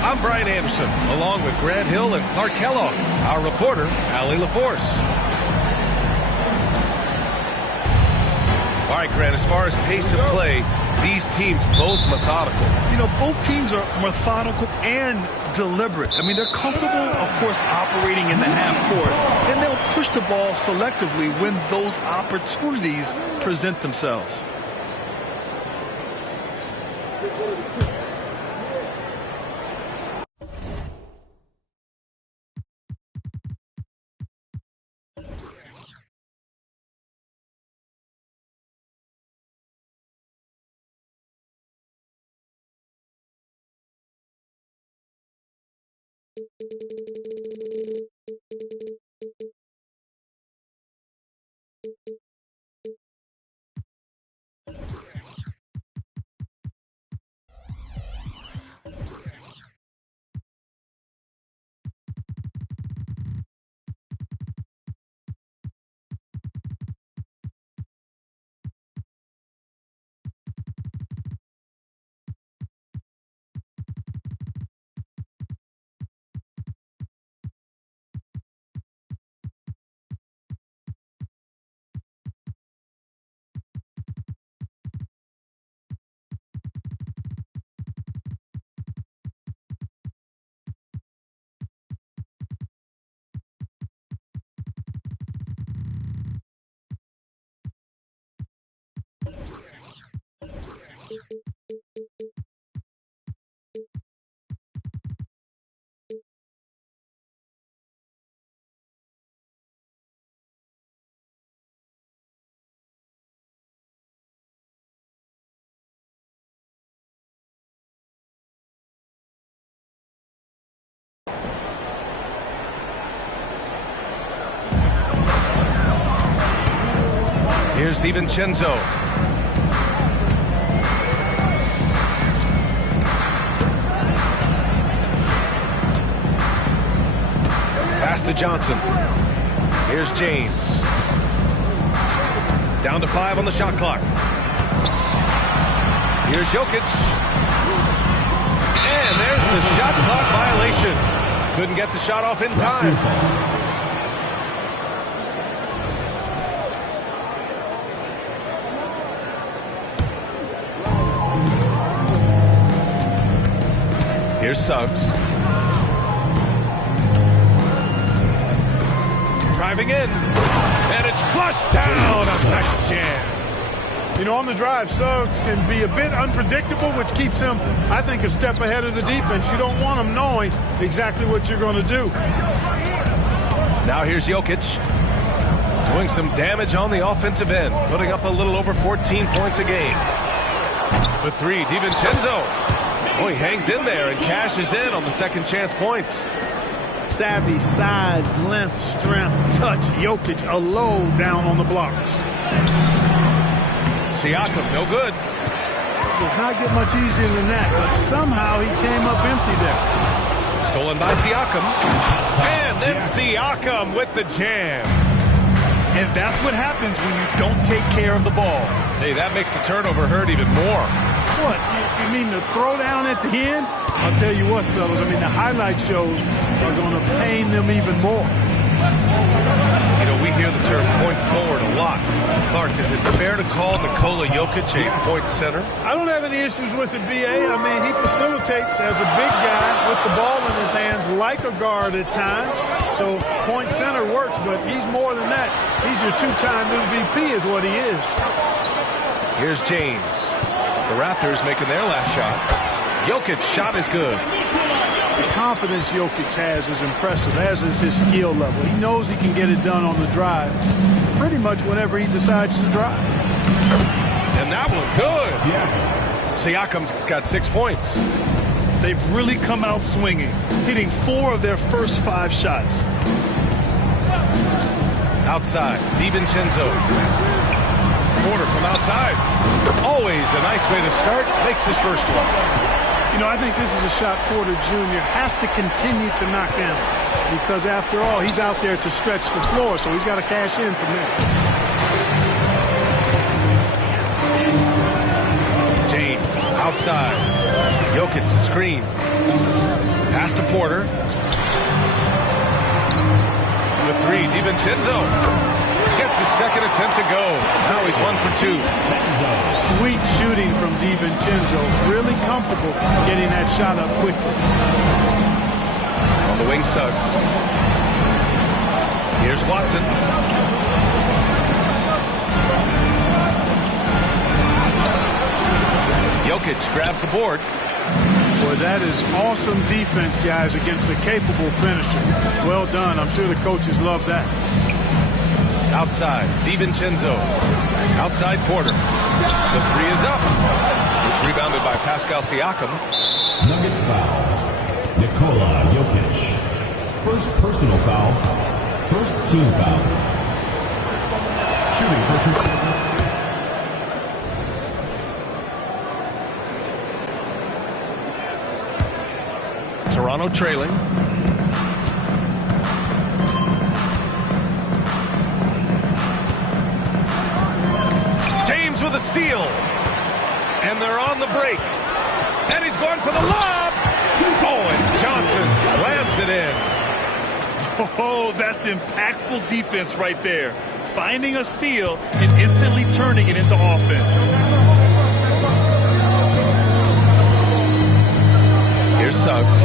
I'm Brian Anderson, along with Grant Hill and Clark Kellogg, our reporter, Allie LaForce. All right, Grant, as far as pace of play, these teams both methodical. You know, both teams are methodical and deliberate. I mean, they're comfortable, of course, operating in the half court, and they'll push the ball selectively when those opportunities present themselves. Here's DiVincenzo. Pass to Johnson. Here's James. Down to 5 on the shot clock. Here's Jokic. And there's the shot clock violation. Couldn't get the shot off in time. Here's Suggs. Driving in. And it's flushed down. A nice jam. You know, on the drive, Suggs can be a bit unpredictable, which keeps him, I think, a step ahead of the defense. You don't want him knowing exactly what you're going to do. Now here's Jokic. Doing some damage on the offensive end. Putting up a little over 14 points a game. For 3, DiVincenzo. Oh, he hangs in there and cashes in on the second chance points. Savvy, size, length, strength, touch. Jokic, a low down on the blocks. Siakam, no good. Does not get much easier than that, but somehow he came up empty there. Stolen by Siakam. And then Siakam with the jam. And that's what happens when you don't take care of the ball. Hey, that makes the turnover hurt even more. What? You mean the throwdown at the end? I'll tell you what, fellas. I mean, the highlight shows are going to pain them even more. You know, we hear the term point forward a lot. Clark, is it fair to call Nikola Jokic a point center? I don't have any issues with it, B.A. I mean, he facilitates as a big guy with the ball in his hands like a guard at times. So point center works, but he's more than that. He's your two-time MVP is what he is. Here's James. The Raptors making their last shot. Jokic shot is good. The confidence Jokic has is impressive, as is his skill level. He knows he can get it done on the drive pretty much whenever he decides to drive. And that was good. Yeah. Siakam's got 6 points. They've really come out swinging, hitting 4 of their first 5 shots. Outside, DiVincenzo. Porter from outside. Always a nice way to start. Makes his first one. You know, I think this is a shot Porter Jr. has to continue to knock down because, after all, he's out there to stretch the floor, so he's got to cash in from there. Outside. Jokic, the screen. Pass to Porter. The three, DiVincenzo. Gets his second attempt to go. Now he's 1 for 2. Sweet shooting from DiVincenzo. Really comfortable getting that shot up quickly. On the wing, Suggs. Here's Watson. Jokic grabs the board. Boy, that is awesome defense, guys, against a capable finisher. Well done. I'm sure the coaches love that. Outside, DiVincenzo. Outside, Porter. The three is up. It's rebounded by Pascal Siakam. Nuggets foul. Nikola Jokic. First personal foul. First team foul. Shooting for 2. Toronto trailing. James with a steal. And they're on the break. And he's going for the lob. Oh, and Johnson slams it in. Oh, that's impactful defense right there. Finding a steal and instantly turning it into offense. Here's Suggs.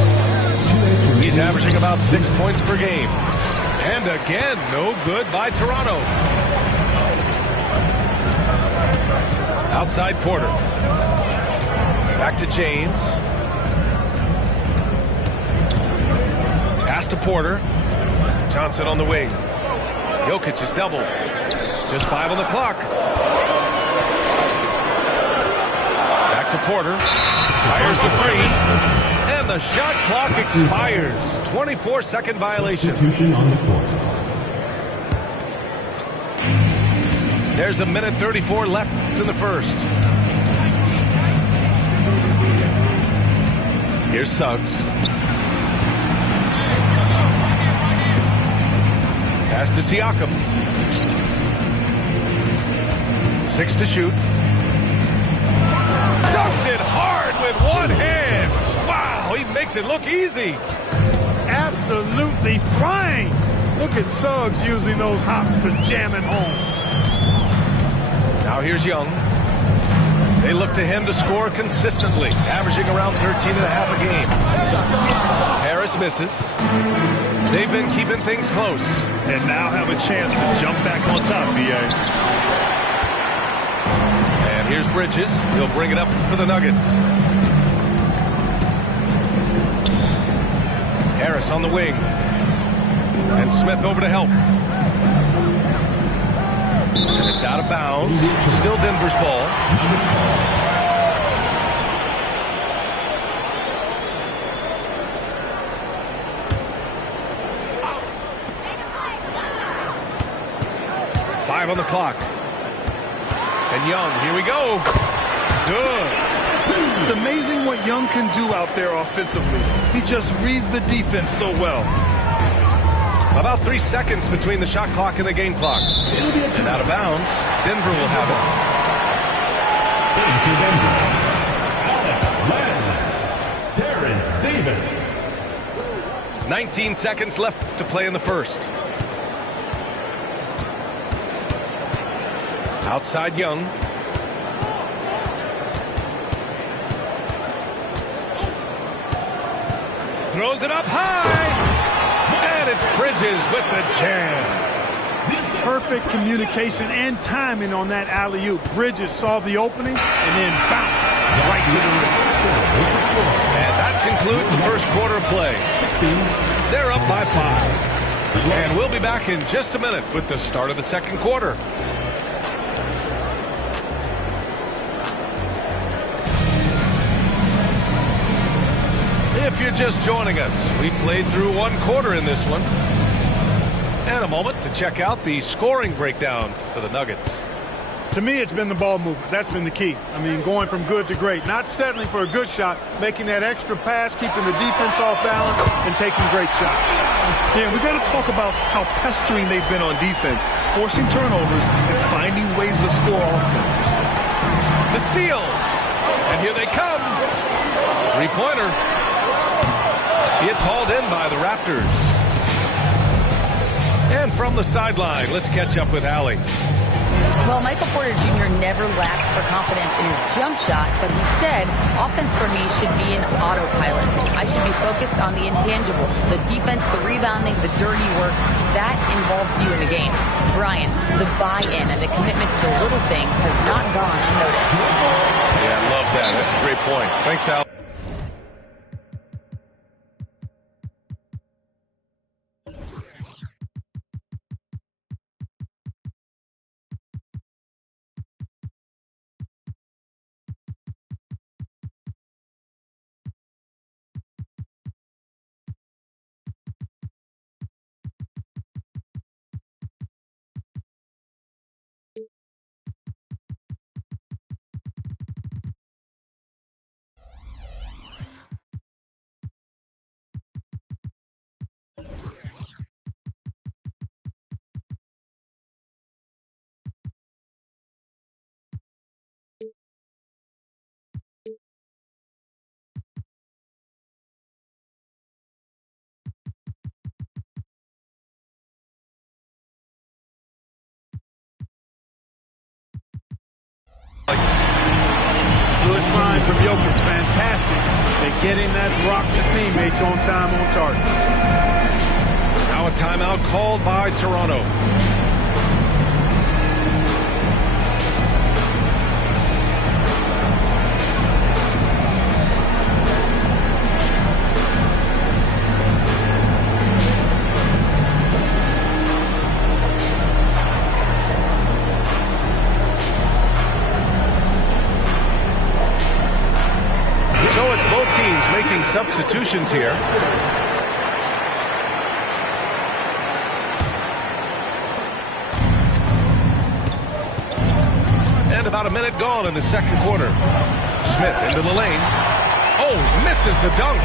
He's averaging about 6 points per game. And again, no good by Toronto. Outside Porter. Back to James. Pass to Porter. Johnson on the wing. Jokic is doubled. Just 5 on the clock. Back to Porter. Fires the three. And the shot clock expires. 24-second violation. Substitution on the court. There's a minute 34 left in the first. Here's Suggs. Pass to Siakam. 6 to shoot. Dunks it hard with one hand. Wow, he makes it look easy. Absolutely flying. Look at Suggs using those hops to jam it home. Now here's Young. They look to him to score consistently, averaging around 13 and a half a game. Harris misses. They've been keeping things close. And now have a chance to jump back on top, B.A. And here's Bridges. He'll bring it up for the Nuggets. Harris on the wing. And Smith over to help. And it's out of bounds. Still Denver's ball. Nuggets ball. On the clock. And Young, here we go. Good. It's amazing what Young can do out there offensively. He just reads the defense so well. About 3 seconds between the shot clock and the game clock. And out of bounds. Denver will have Alex Len. Terrence Davis. 19 seconds left to play in the first. Outside Young. Throws it up high. And it's Bridges with the jam. Perfect communication and timing on that alley-oop. Bridges saw the opening and then bounced right to the rim. And that concludes the first quarter of play. They're up by 5. And we'll be back in just a minute with the start of the second quarter. If you're just joining us, we played through one quarter in this one. And a moment to check out the scoring breakdown for the Nuggets. To me, it's been the ball movement. That's been the key. I mean, going from good to great. Not settling for a good shot, making that extra pass, keeping the defense off balance, and taking great shots. Yeah, we got to talk about how pestering they've been on defense, forcing turnovers and finding ways to score often. The steal. And here they come. Three-pointer. It's hauled in by the Raptors. And from the sideline, let's catch up with Allie. Well, Michael Porter Jr. never lacks for confidence in his jump shot, but he said, offense for me should be an autopilot. I should be focused on the intangibles, the defense, the rebounding, the dirty work. That involves you in the game. Brian, the buy-in and the commitment to the little things has not gone unnoticed. Yeah, I love that. That's a great point. Thanks, Al. Good find from Jokic. Fantastic. They're getting that rock to teammates on time, on target. Now a timeout called by Toronto. So it's both teams making substitutions here. And about a minute gone in the second quarter. Smith into the lane. Oh, misses the dunk.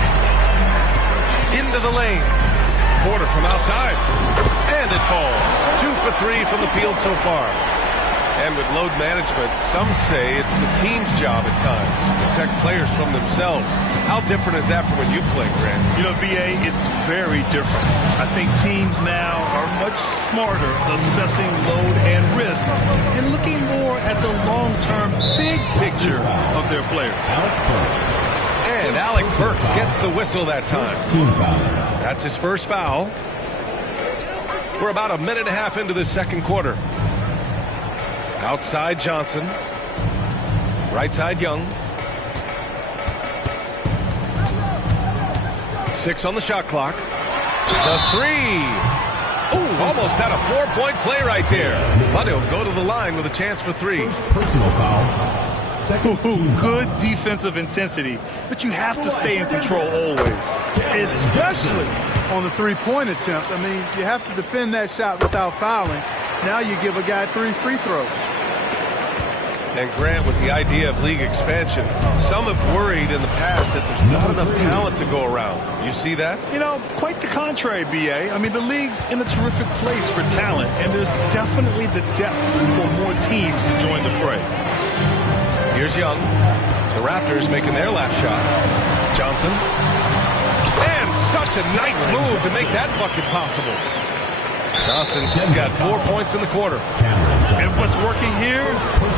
Into the lane. Porter from outside. And it falls. 2 for 3 from the field so far. And with load management, some say it's the team's job at times to protect players from themselves. How different is that from when you played, Grant? You know, VA, it's very different. I think teams now are much smarter assessing load and risk and looking more at the long-term big picture of their players. And Alec Burks gets the whistle that time. That's his first foul. We're about a minute and a half into the second quarter. Outside Johnson. Right side Young. 6 on the shot clock. The three. Ooh, almost had a 4-point play right there. But he'll go to the line with a chance for 3. Personal foul. Good defensive intensity, but you have to stay in control always. Especially on the three-point attempt. I mean, you have to defend that shot without fouling. Now you give a guy 3 free throws. And Grant, with the idea of league expansion, some have worried in the past that there's not enough talent to go around. You see that? You know, quite the contrary, BA. I mean, the league's in a terrific place for talent, and there's definitely the depth for more teams to join the fray. Here's Young. The Raptors making their last shot. Johnson. And such a nice move to make that bucket possible. Johnson's got 4 points in the quarter. And what's working here,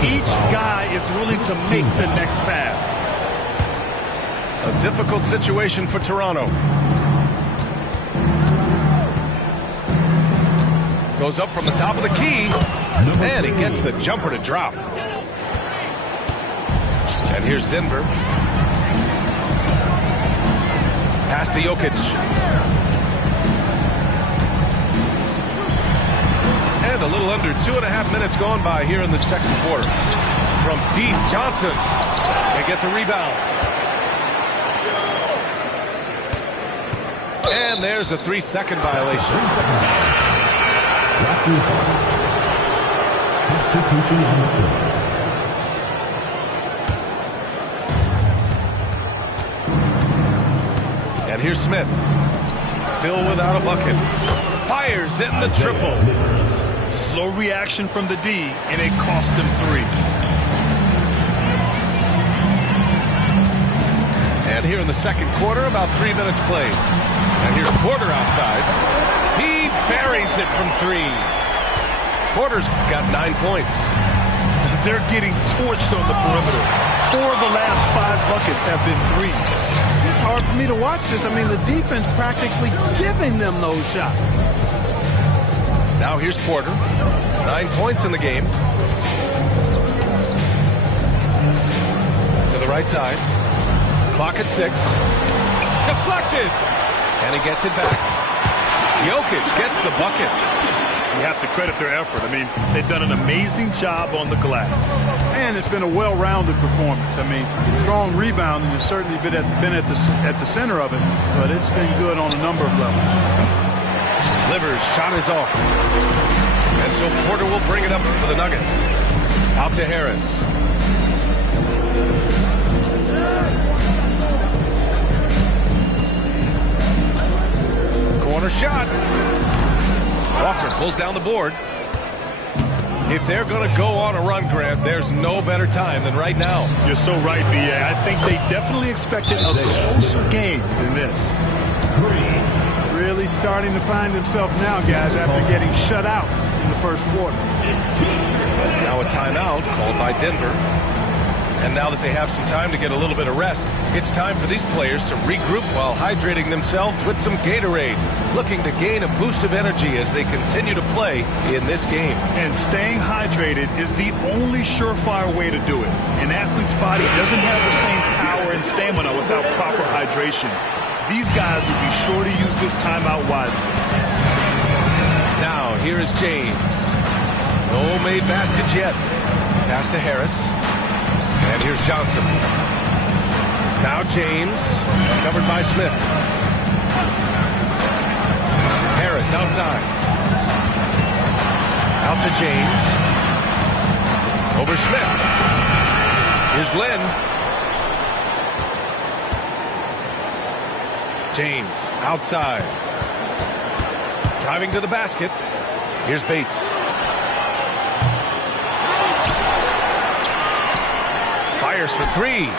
each guy is willing to make the next pass. A difficult situation for Toronto. Goes up from the top of the key. And he gets the jumper to drop. And here's Denver. Pass to Jokic. And a little under 2.5 minutes gone by here in the second quarter. From deep, Johnson. They get the rebound. And there's a 3-second violation. Substitution on the court. And here's Smith. Still without a bucket. Fires in the triple. Slow reaction from the D, and it cost him 3. And here in the second quarter, about 3 minutes played. And here's Porter outside. He buries it from 3. Porter's got 9 points. They're getting torched on the perimeter. 4 of the last 5 buckets have been threes. It's hard for me to watch this. I mean, the defense practically giving them those shots. Now here's Porter. 9 points in the game. To the right side. Clock at 6. Deflected. And he gets it back. Jokic gets the bucket. You have to credit their effort. I mean, they've done an amazing job on the glass. And it's been a well-rounded performance. I mean, strong rebounding has certainly been at the center of it, but it's been good on a number of levels. Livers' shot is off. And so Porter will bring it up for the Nuggets. Out to Harris. Corner shot. Walker pulls down the board. If they're going to go on a run, Grant, there's no better time than right now. You're so right, B.A. I think they definitely expected a closer game than this. Really starting to find himself now, guys, after getting shut out in the first quarter. Now a timeout called by Denver. And now that they have some time to get a little bit of rest, it's time for these players to regroup while hydrating themselves with some Gatorade, looking to gain a boost of energy as they continue to play in this game. And staying hydrated is the only surefire way to do it. An athlete's body doesn't have the same power and stamina without proper hydration. These guys will be sure to use this timeout wisely. Now, here is James. No made baskets yet. Pass to Harris. And here's Johnson. Now James, covered by Smith. Harris outside. Out to James. Over Smith. Here's Lynn. James outside. Driving to the basket. Here's Bates. Fires for 3.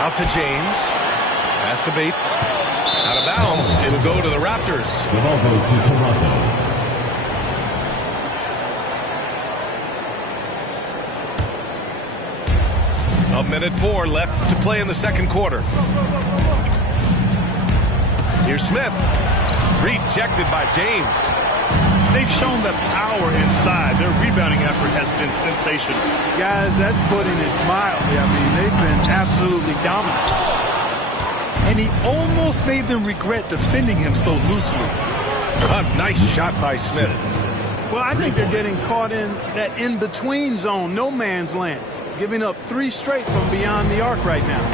Out to James. Pass to Bates. Out of bounds. It'll go to the Raptors. The ball goes to Toronto. A minute 4 left to play in the second quarter. Here's Smith. Rejected by James. They've shown the power inside. Their rebounding effort has been sensational. Guys, that's putting it mildly. I mean, they've been absolutely dominant. And he almost made them regret defending him so loosely. A nice shot by Smith. Well, I think they're getting caught in that in-between zone, no man's land, giving up 3 straight from beyond the arc right now.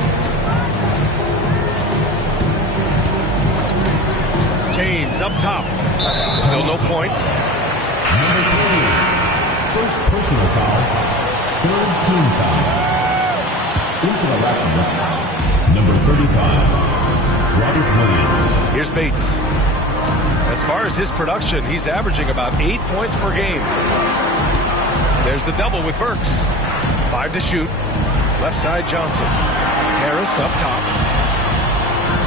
James up top. Still no points. Number 3. First personal foul. Third team foul. In for the Raptors, number 35, Robert Williams. Here's Bates. As far as his production, he's averaging about 8 points per game. There's the double with Burks. 5 to shoot. Left side Johnson. Harris up top.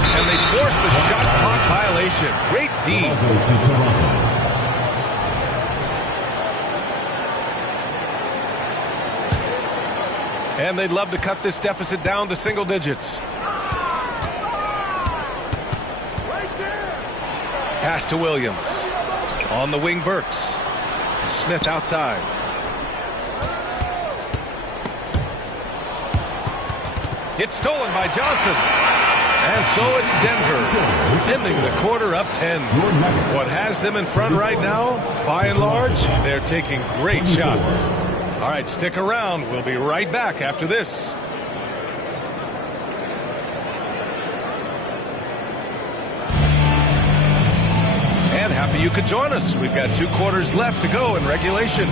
And they force the shot clock violation. Great D. The ball goes to Toronto. And they'd love to cut this deficit down to single digits. Pass to Williams. On the wing, Burks. Smith outside. It's stolen by Johnson. And so it's Denver, ending the quarter up 10. What has them in front right now, by and large, they're taking great shots. All right, stick around. We'll be right back after this. And happy you could join us. We've got 2 quarters left to go in regulation.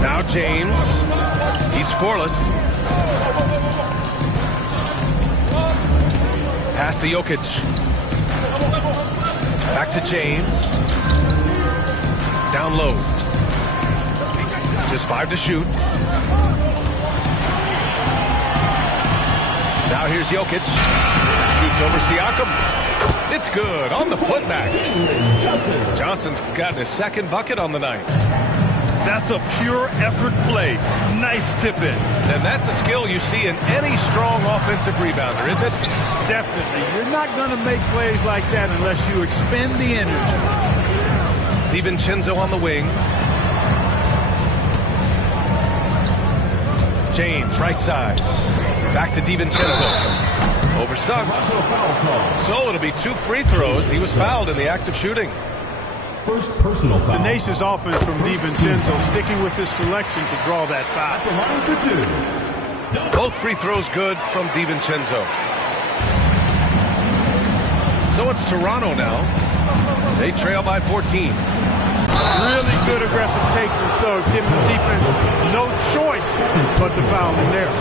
Now James. He's scoreless. Pass to Jokic. Back to James. Down low. Just 5 to shoot. Now here's Jokic. Shoots over Siakam. It's good on the putback. Johnson's gotten his second bucket on the night. That's a pure effort play. Nice tip in. And that's a skill you see in any strong offensive rebounder, isn't it? Definitely. You're not going to make plays like that unless you expend the energy. DiVincenzo on the wing. James, right side. Back to DiVincenzo. Over Suggs. So it'll be 2 free throws. He was fouled in the act of shooting. First personal foul. Tenacious offense from DiVincenzo, sticking with his selection to draw that foul. Line for 2. Both free throws good from DiVincenzo. So it's Toronto now. They trail by 14. Really good aggressive take from Suggs, giving the defense no choice but to foul him there.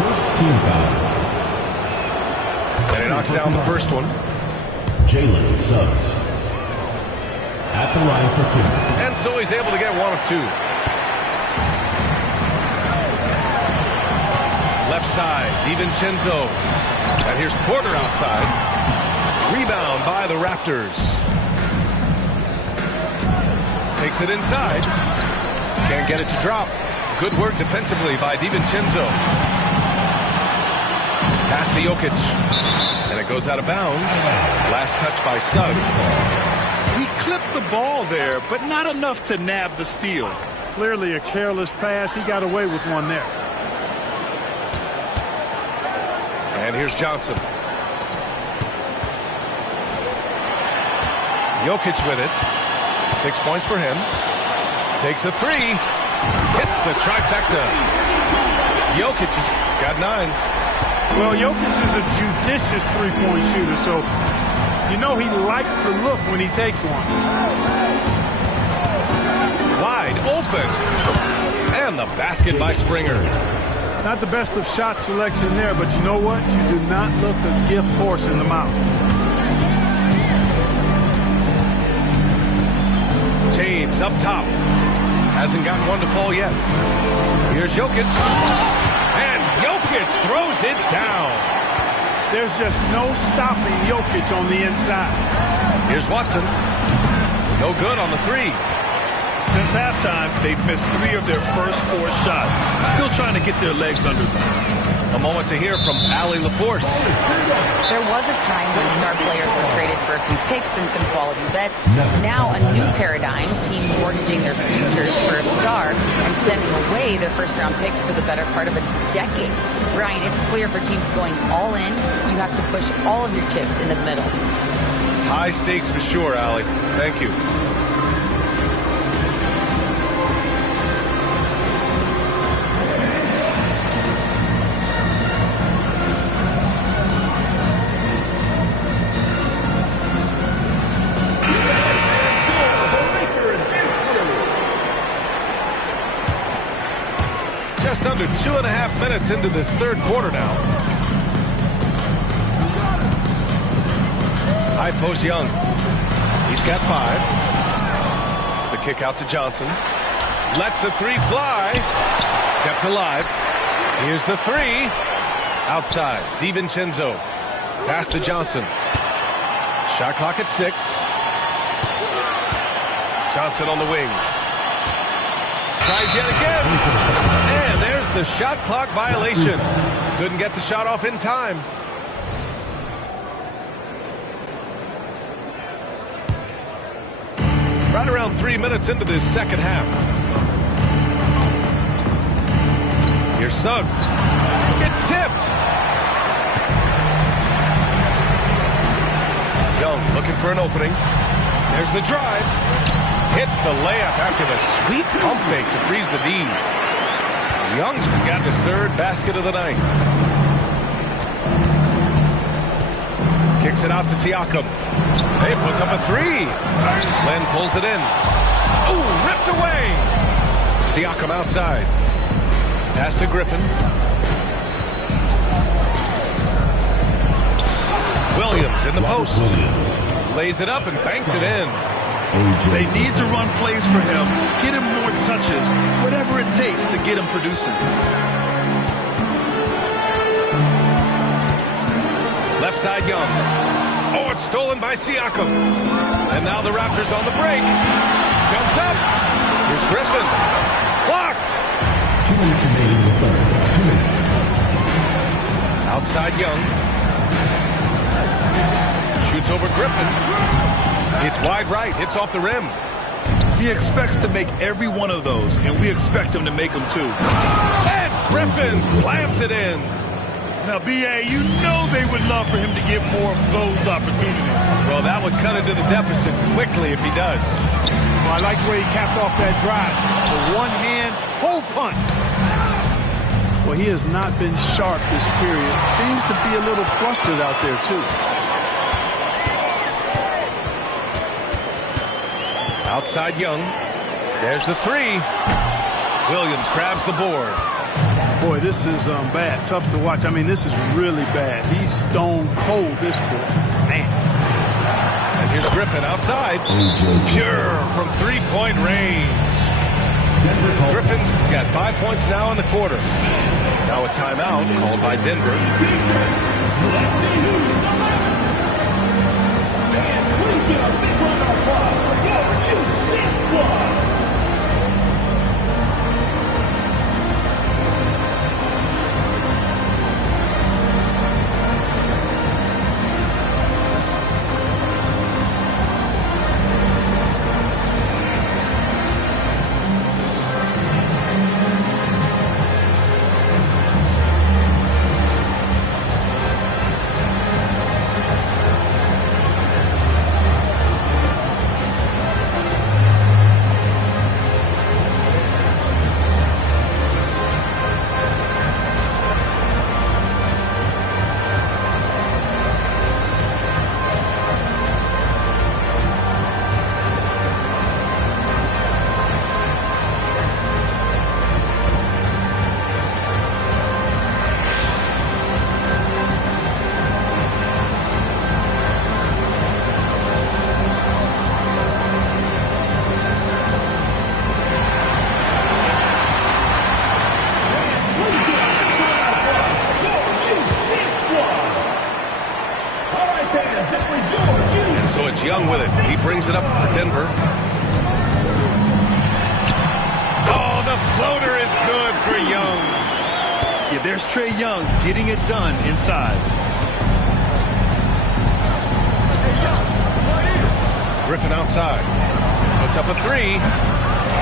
First team foul. And he knocks down the first one. Jalen Suggs. At the line for 2. And so he's able to get 1 of 2. Left side, DiVincenzo. And here's Porter outside. Rebound by the Raptors. Takes it inside. Can't get it to drop. Good work defensively by DiVincenzo. Pass to Jokic. And it goes out of bounds. Last touch by Suggs. He clipped the ball there, but not enough to nab the steal. Clearly a careless pass. He got away with one there. And here's Johnson. Jokic with it. 6 points for him. Takes a 3. Hits the trifecta. Jokic has got 9. Well, Jokic is a judicious three-point shooter, so you know he likes the look when he takes one. Wide open. And the basket by Springer. Not the best of shot selection there, but you know what? You do not look a gift horse in the mouth. James up top. Hasn't gotten one to fall yet. Here's Jokic. And Jokic throws it down. There's just no stopping Jokic on the inside. Here's Watson. No good on the 3. Since halftime, they've missed 3 of their first 4 shots. Still trying to get their legs under them. A moment to hear from Allie LaForce. There was a time when star players were traded for a few picks and some quality bets. Now a new paradigm, teams mortgaging their futures for a star and sending away their first-round picks for the better part of a decade. Brian, it's clear for teams going all in, you have to push all of your chips into the middle. High stakes for sure, Allie. Thank you. Just under 2.5 minutes into this third quarter now. High post Young. He's got 5. The kick out to Johnson. Lets the 3 fly. Kept alive. Here's the 3. Outside. DiVincenzo. Pass to Johnson. Shot clock at 6. Johnson on the wing. Tries yet again. And there's the shot clock violation. Couldn't get the shot off in time. Right around 3 minutes into this second half. Here's Suggs. It's tipped. Young looking for an opening. There's the drive. Hits the layup after the sweet pump fake to freeze the D. Young's got his 3rd basket of the night. Kicks it out to Siakam. He puts up a 3. Len pulls it in. Ooh, ripped away. Siakam outside. Pass to Griffin. Williams in the post. Lays it up and banks it in. They need to run plays for him, get him more touches, whatever it takes to get him producing. Left side Young. Oh, it's stolen by Siakam. And now the Raptors on the break. Jumps up. Here's Griffin. Blocked. 2 minutes remaining in the third. 2 minutes. Outside Young. Shoots over Griffin. It's wide right. Hits off the rim. He expects to make every one of those, and we expect him to make them too. And Griffin slams it in. Now, B.A., you know they would love for him to get more of those opportunities. Well, that would cut into the deficit quickly if he does. Well, I like the way he capped off that drive. The one-hand hole punch. Well, he has not been sharp this period. Seems to be a little flustered out there, too. Outside Young. There's the three. Williams grabs the board. Boy, this is bad. Tough to watch. I mean, this is really bad. He's stone cold, this boy. Man. And here's Griffin outside. Pure from three-point range. Griffin's got 5 points now in the quarter. Now a timeout called by Denver. Young with it. He brings it up for Denver. Oh, the floater is good for Young. Yeah, there's Trae Young getting it done inside. Griffin outside. Puts up a three.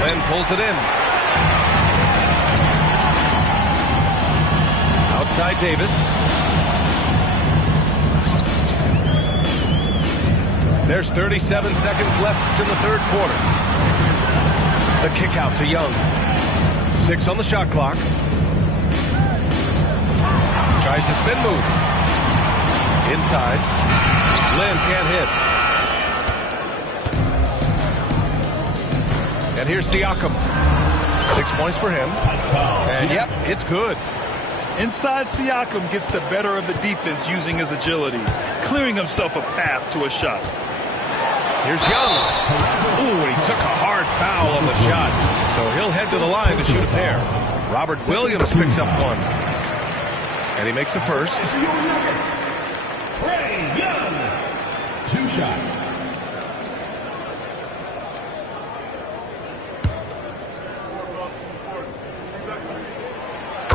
Then pulls it in. Outside Davis. There's 37 seconds left in the third quarter. The kick out to Young. 6 on the shot clock. Tries to spin move. Inside. Lynn can't hit. And here's Siakam. 6 points for him. And yep, it's good. Inside, Siakam gets the better of the defense using his agility, clearing himself a path to a shot. Here's Young. Ooh, and he took a hard foul on the shot. So he'll head to the line to shoot a pair. Robert Williams picks up one. And he makes the first. Trae Young. 2 shots.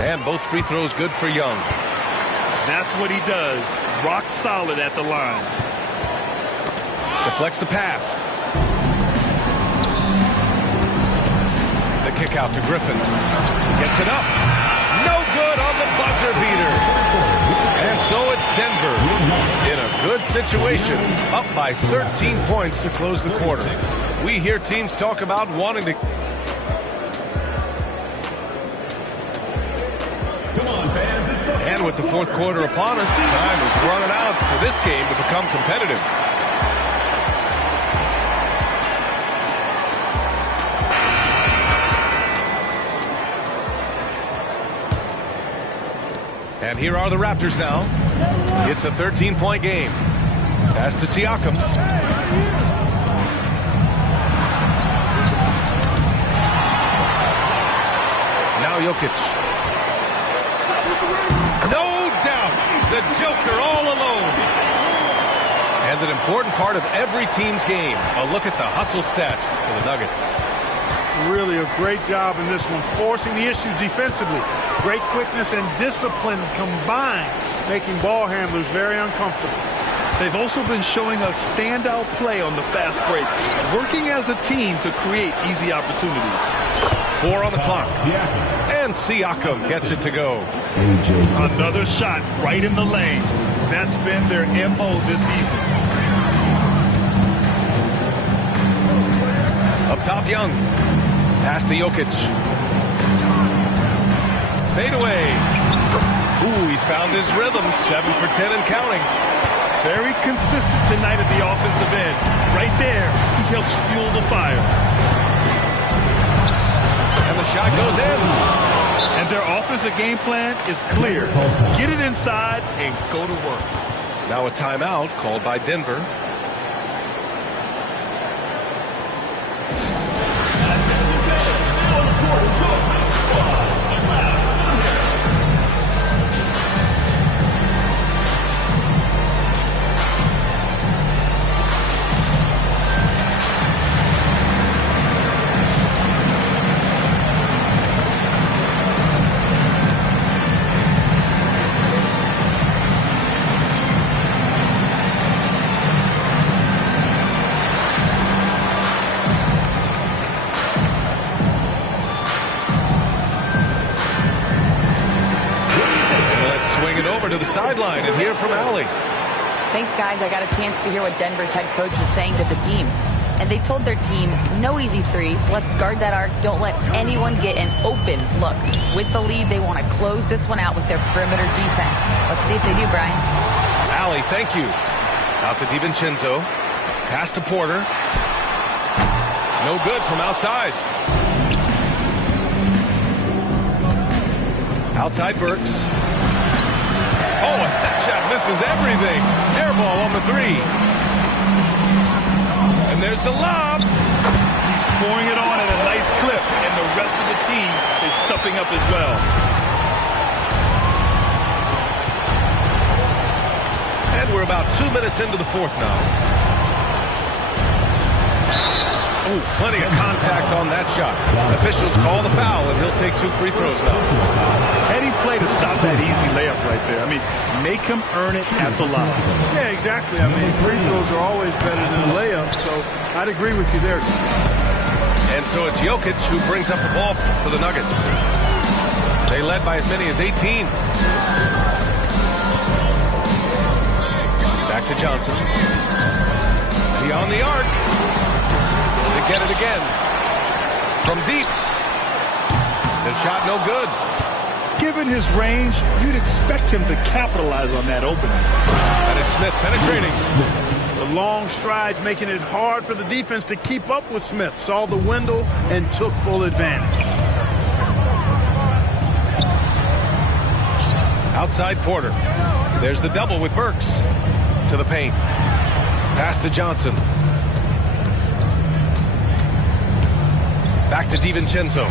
And both free throws good for Young. That's what he does. Rock solid at the line. Deflects the pass. The kick out to Griffin. Gets it up. No good on the buzzer beater. And so it's Denver in a good situation, up by 13 points to close the quarter. We hear teams talk about wanting to... And with the fourth quarter upon us, time is running out for this game to become competitive. And here are the Raptors now. It's a 13-point game. Pass to Siakam. Now Jokic. No doubt, the Joker all alone. And an important part of every team's game. A look at the hustle stats for the Nuggets. Really a great job in this one, forcing the issue defensively. Great quickness and discipline combined, making ball handlers very uncomfortable. They've also been showing us standout play on the fast break, working as a team to create easy opportunities. 4 on the clock. And Siakam gets it to go. Another shot right in the lane. That's been their MO this evening. Up top, Young. Pass to Jokic. Fade away. Ooh, he's found his rhythm. 7 for 10 and counting. Very consistent tonight at the offensive end. Right there, he helps fuel the fire. And the shot goes in. And their offensive game plan is clear. Get it inside and go to work. Now a timeout called by Denver. To the sideline and hear from Allie. Thanks, guys. I got a chance to hear what Denver's head coach was saying to the team. And they told their team, no easy threes. Let's guard that arc. Don't let anyone get an open look. With the lead, they want to close this one out with their perimeter defense. Let's see if they do, Brian. Allie, thank you. Out to DiVincenzo. Pass to Porter. No good from outside. Outside Burks. Oh, that shot misses everything. Air ball on the 3. And there's the lob. He's pouring it on at a nice clip, and the rest of the team is stepping up as well. And we're about 2 minutes into the fourth now. Oh, plenty of contact on that shot. Officials call the foul, and he'll take 2 free throws now. Heady play to stop that easy layup right there. I mean, make him earn it at the line. Yeah, exactly. I mean, free throws are always better than a layup, so I'd agree with you there. And so it's Jokic who brings up the ball for the Nuggets. They led by as many as 18. Back to Johnson. Beyond the arc. They get it again. From deep. The shot no good. Given his range, you'd expect him to capitalize on that opening. And it's Smith penetrating. The long strides making it hard for the defense to keep up with Smith. Saw the window and took full advantage. Outside Porter. There's the double with Burks. To the paint. Pass to Johnson. Back to DiVincenzo.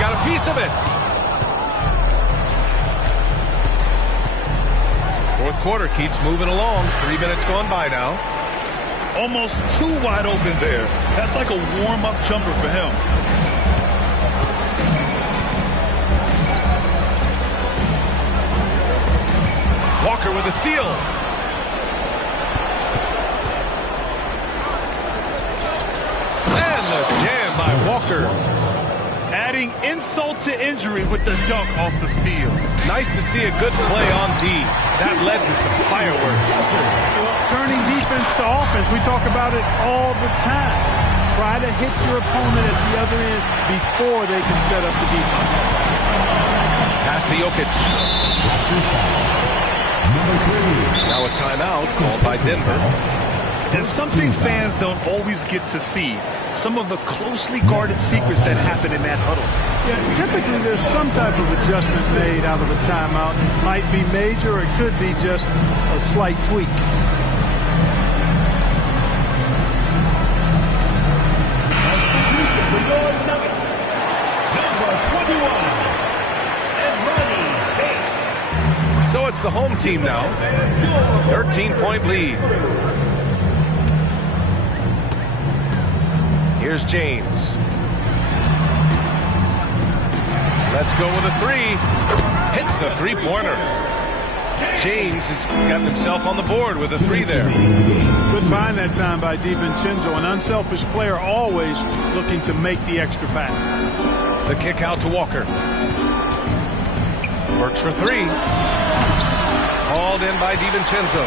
Got a piece of it. Fourth quarter keeps moving along. 3 minutes gone by now. Almost 2 wide open there. That's like a warm-up jumper for him. Walker with a steal. And the jam by Walker. Adding insult to injury with the dunk off the steal. Nice to see a good play on D. That led to some fireworks. Turning defense to offense, we talk about it all the time. Try to hit your opponent at the other end before they can set up the defense. Pass to Jokic. Now a timeout called by Denver. And something fans don't always get to see. Some of the closely guarded secrets that happen in that huddle. Yeah, typically there's some type of adjustment made out of a timeout. It might be major or it could be just a slight tweak. For your It's the home team now. 13-point lead. Here's James. Let's go with a three. Hits the three-pointer. James has gotten himself on the board with a three there. Good find that time by DiVincenzo. An unselfish player always looking to make the extra pass. The kick out to Walker. Works for three. Hauled in by DiVincenzo.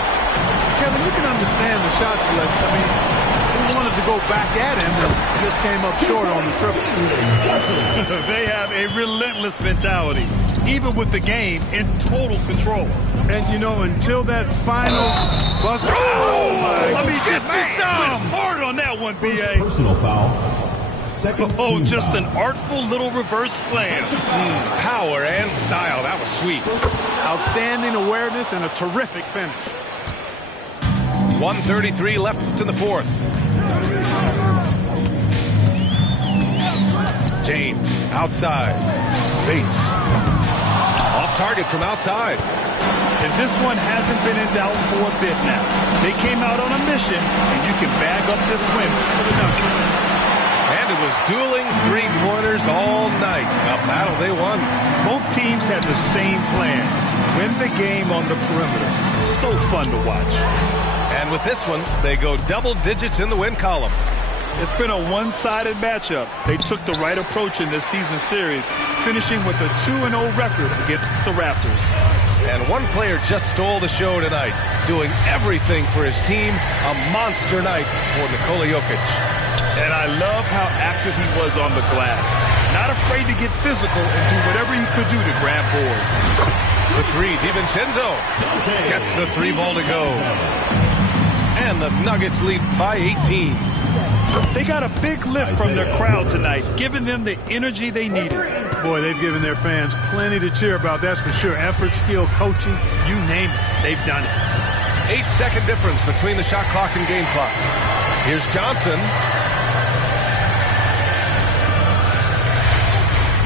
Kevin, you can understand the shot select. I mean, he wanted to go back at him and just came up short on the triple. They have a relentless mentality, even with the game in total control. And, you know, until that final buzzer. Oh, my! I mean, just hard on that one, B.A. Personal foul. Second team Just foul. an artful little reverse slam. Power and style. That was sweet. Outstanding awareness and a terrific finish. 1:33 left in the fourth. James outside. Bates. Off target from outside. And this one hasn't been in doubt for a bit now. They came out on a mission, and you can bag up this win for the Nuggets. And it was dueling three-pointers all night. A battle they won. Both teams had the same plan. Win the game on the perimeter. So fun to watch. And with this one, they go double digits in the win column. It's been a one-sided matchup. They took the right approach in this season series, finishing with a 2-0 record against the Raptors. And one player just stole the show tonight, doing everything for his team. A monster night for Nikola Jokic. And I love how active he was on the glass. Not afraid to get physical and do whatever he could do to grab boards. The three, DiVincenzo gets the three ball to go. And the Nuggets lead by 18. They got a big lift from their crowd tonight, giving them the energy they needed. Boy, they've given their fans plenty to cheer about, that's for sure. Effort, skill, coaching, you name it, they've done it. 8-second difference between the shot clock and game clock. Here's Johnson.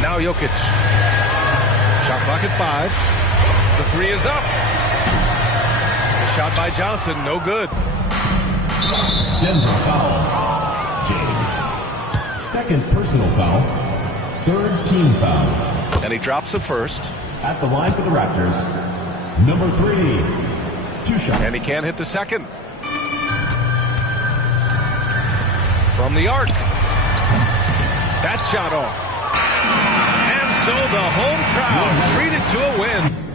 Now Jokic. Shot clock at 5. The three is up. The shot by Johnson, no good. Denver foul. James. Second personal foul. Third team foul. And he drops the first. At the line for the Raptors, number 3. 2 shots. And he can't hit the second. From the arc. That shot off. And so the home crowd treated to a win.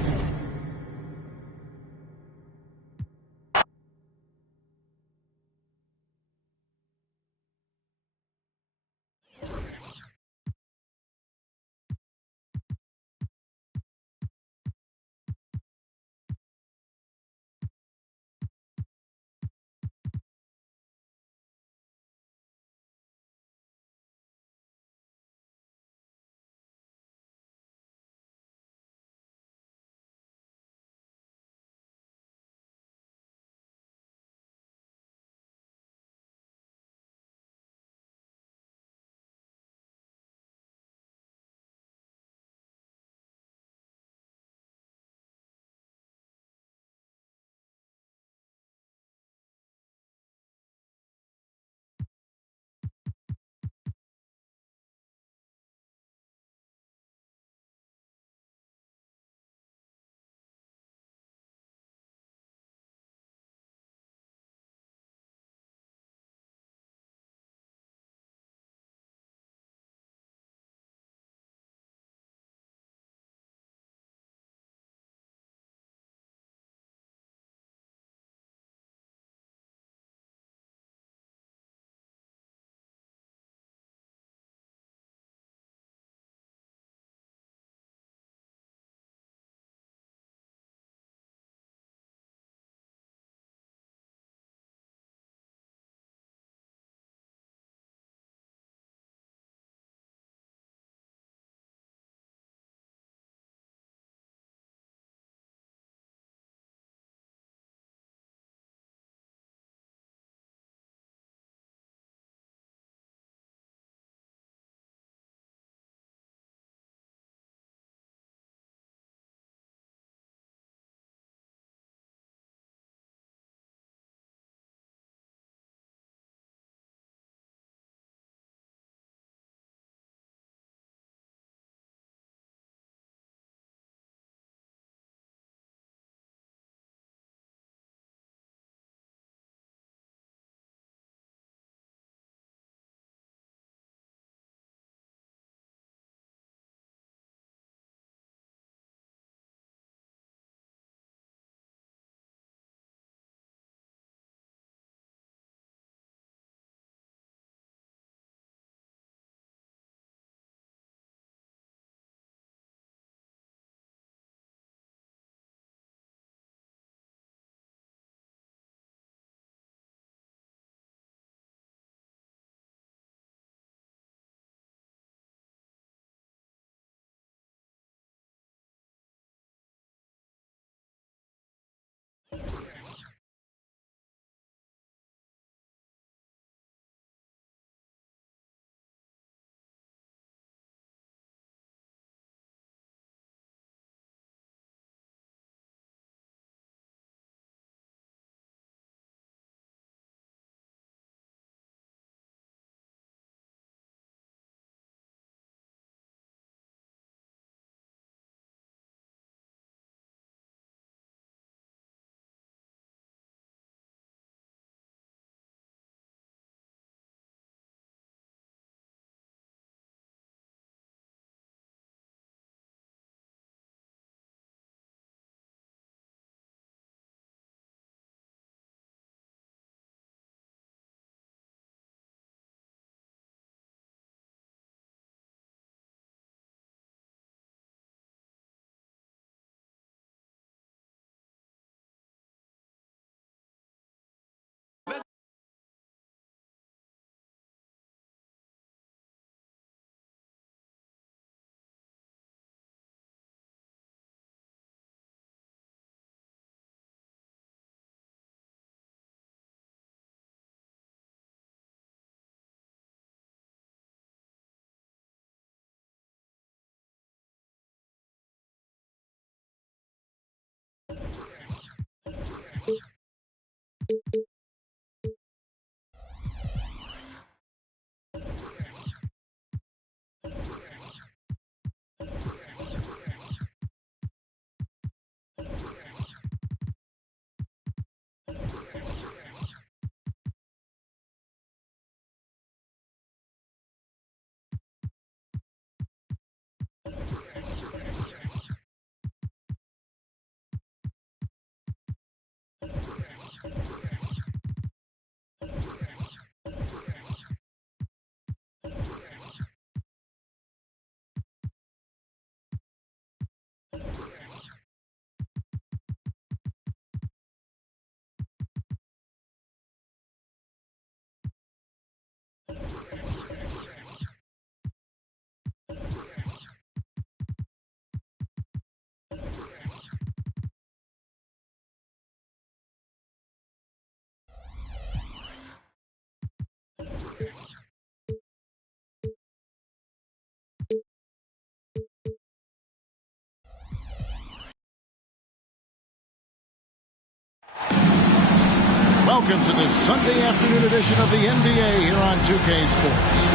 Welcome to this Sunday afternoon edition of the NBA here on 2K Sports.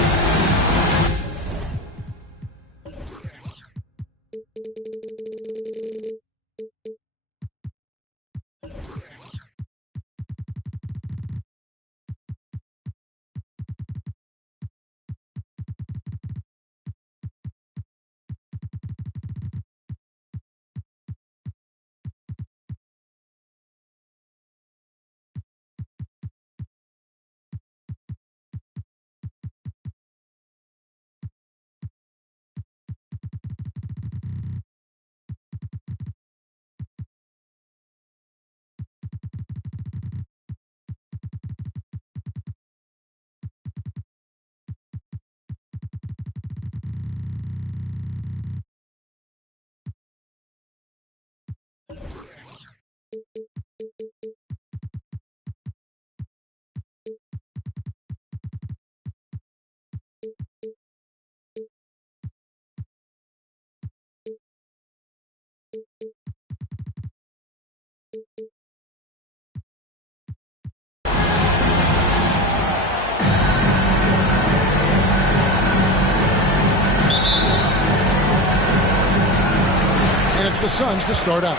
And it's the Suns to start out.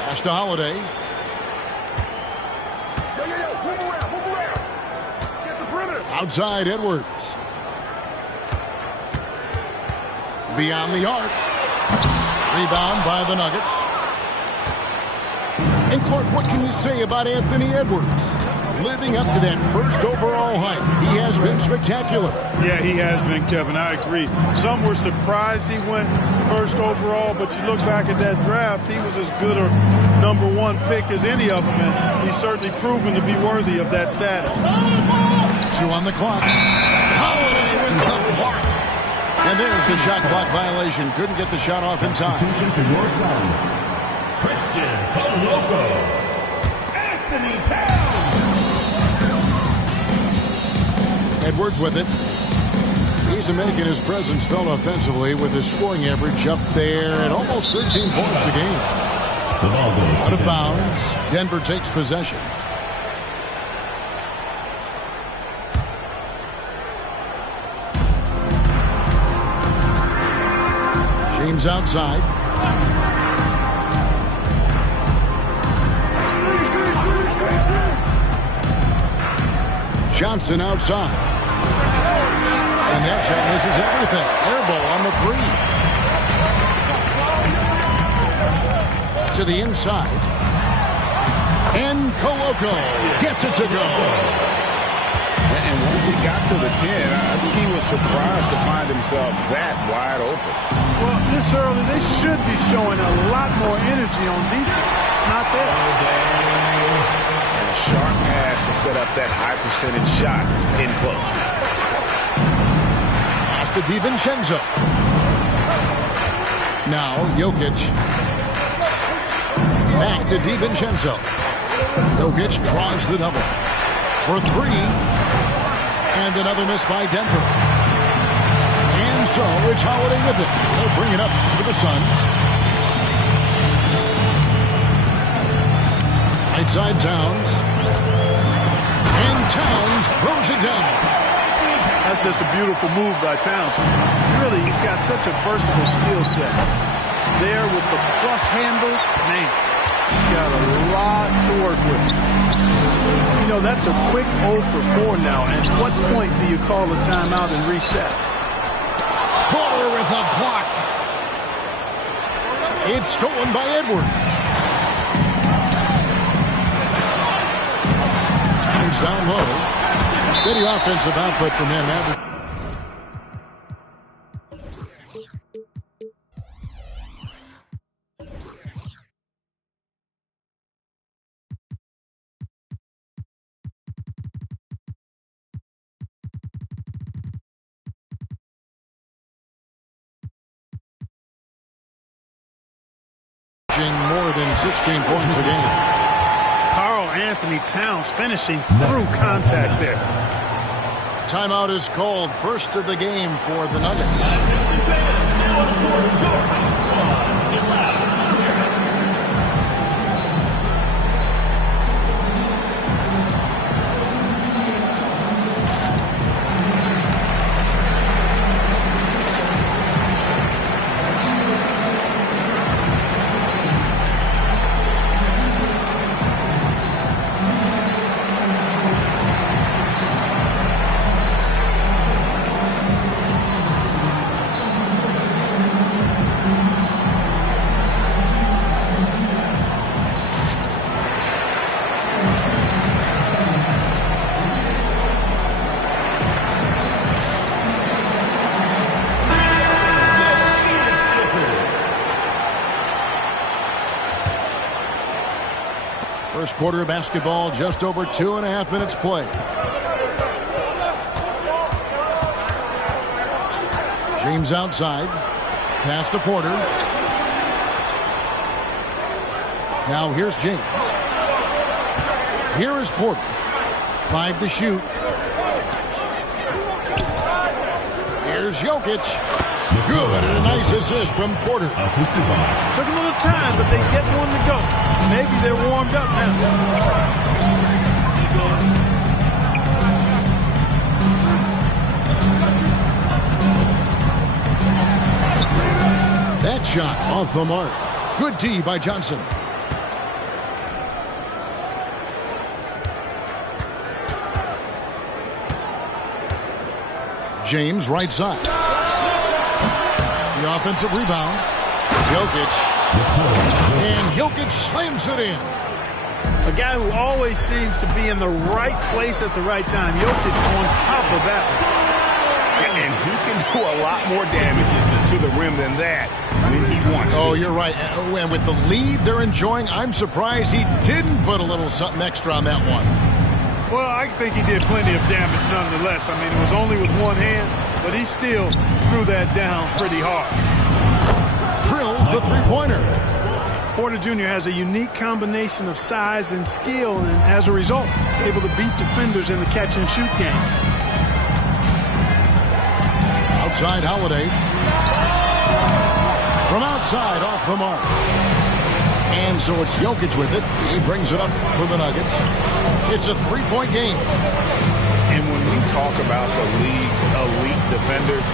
Pass to Holiday. Move around. Get the perimeter. Outside Edwards. Beyond the arc. Rebound by the Nuggets. And Clark, what can you say about Anthony Edwards? Living up to that first overall hype. He has been spectacular. Yeah, he has been, Kevin. I agree. Some were surprised he went first overall, but you look back at that draft, he was as good a #1 pick as any of them, and he's certainly proven to be worthy of that status. 2 on the clock. Holiday with the block. And there's the shot clock violation. Couldn't get the shot off in time. Substitution for your Suns. Christian Coloco. Anthony Towns. Edwards with it. He's making his presence felt offensively with his scoring average up there at almost 13 points a game. The ball goes Out of bounds. Denver takes possession. James outside. Johnson outside. And that shot misses everything. Air ball on the 3. To the inside. And Coloco gets it to go. And once he got to the 10, I think he was surprised to find himself that wide open. Well, this early, they should be showing a lot more energy on defense. It's not there. And a sharp pass to set up that high percentage shot in close. Pass to DiVincenzo. Now Jokic. Back to DiVincenzo. Jokic draws the double. For 3. And another miss by Denver. And so it's Holiday with it. They'll bring it up to the Suns. Right side Towns. And Towns throws it down. That's just a beautiful move by Towns. Really, he's got such a versatile skill set. There with the plus handles, man, he's got a lot to work with. You know, that's a quick 0 for 4 now. At what point do you call a timeout and reset? Porter with a block. It's stolen by Edwards. Towns down low. Steady offensive output from him. More than 16 points a game. Karl Anthony Towns finishing through contact there. Timeout is called. First of the game for the Nuggets. quarter of basketball, just over 2.5 minutes play. James outside. Pass to Porter. Now here's James. Here is Porter. 5 to shoot. Here's Jokic. Good, and a nice assist from Porter. Took a little time, but they get one to go. Maybe they're warmed up now. That shot off the mark. Good D by Johnson. James right side. The offensive rebound. Jokic. And Jokic slams it in. A guy who always seems to be in the right place at the right time. Jokic on top of that. And he can do a lot more damage to the rim than that when he wants to. Oh, you're right. And with the lead they're enjoying, I'm surprised he didn't put a little something extra on that one. Well, I think he did plenty of damage nonetheless. I mean, it was only with one hand, but he still threw that down pretty hard. Drills the three-pointer. Porter Jr. has a unique combination of size and skill, and as a result, able to beat defenders in the catch-and-shoot game. Outside Holiday. From outside, off the mark. And so it's Jokic with it. He brings it up for the Nuggets. It's a three-point game. And when we talk about the league's elite defenders,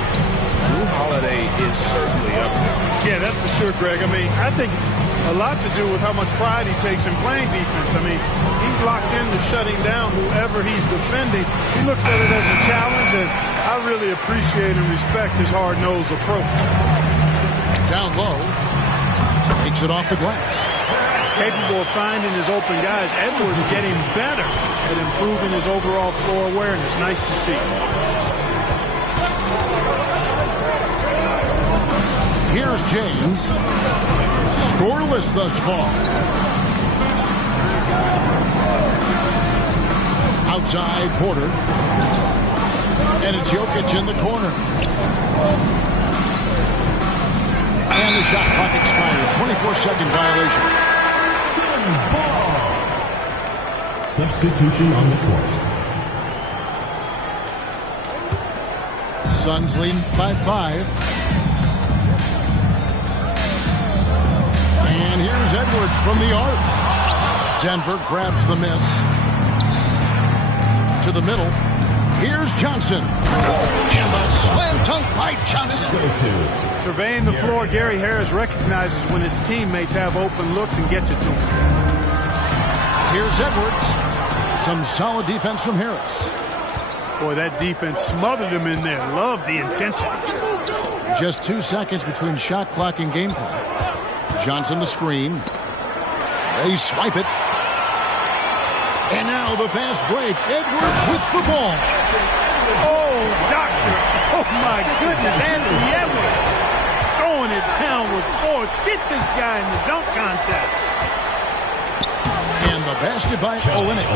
Jrue Holiday is certainly up there. Yeah, that's for sure, Greg. I mean, I think it's a lot to do with how much pride he takes in playing defense. I mean, he's locked into shutting down whoever he's defending. He looks at it as a challenge, and I really appreciate and respect his hard-nosed approach. Down low. Takes it off the glass. Capable of finding his open guys. Edwards getting better at improving his overall floor awareness. Nice to see. Here's James. Scoreless thus far. Outside Porter. And it's Jokic in the corner. And the shot clock expires. 24-second violation. Ball. Substitution on the court. Suns lead by 5. And here's Edwards from the arc. Denver grabs the miss. To the middle. Here's Johnson. And the slam dunk by Johnson. Surveying the floor, Gary Harris recognizes when his teammates have open looks and gets it to him. Here's Edwards. Some solid defense from Harris. Boy, that defense smothered him in there. Love the intensity. Just 2 seconds between shot clock and game clock. Johnson the screen. They swipe it. And now the fast break. Edwards with the ball. Oh, doctor. Oh, my goodness. Anthony Edwards throwing it down with force. Get this guy in the dunk contest. And the basket by Olynyk.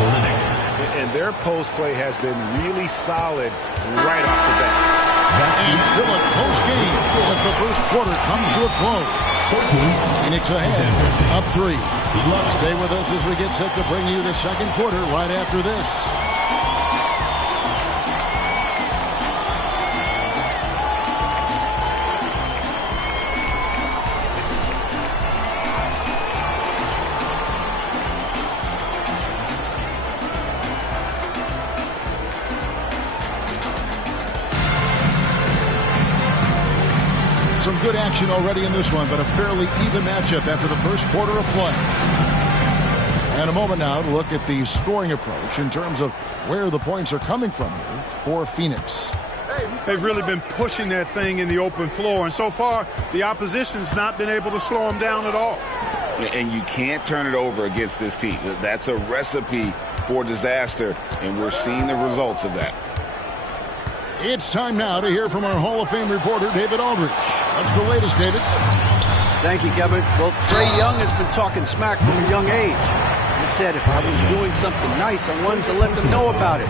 And their post play has been really solid right off the bat. And still a close game as the first quarter comes to a close. Phoenix ahead, up 3. Stay with us as we get set to bring you the second quarter right after this. Some good action already in this one, but a fairly even matchup after the first quarter of play. And a moment now to look at the scoring approach in terms of where the points are coming from here for Phoenix. They've really been pushing that thing in the open floor, and so far the opposition's not been able to slow them down at all. And you can't turn it over against this team. That's a recipe for disaster, and we're seeing the results of that. It's time now to hear from our Hall of Fame reporter, David Aldridge. What's the latest, David? Thank you, Kevin. Well, Trae Young has been talking smack from a young age. said if I was doing something nice, I wanted to let them know about it.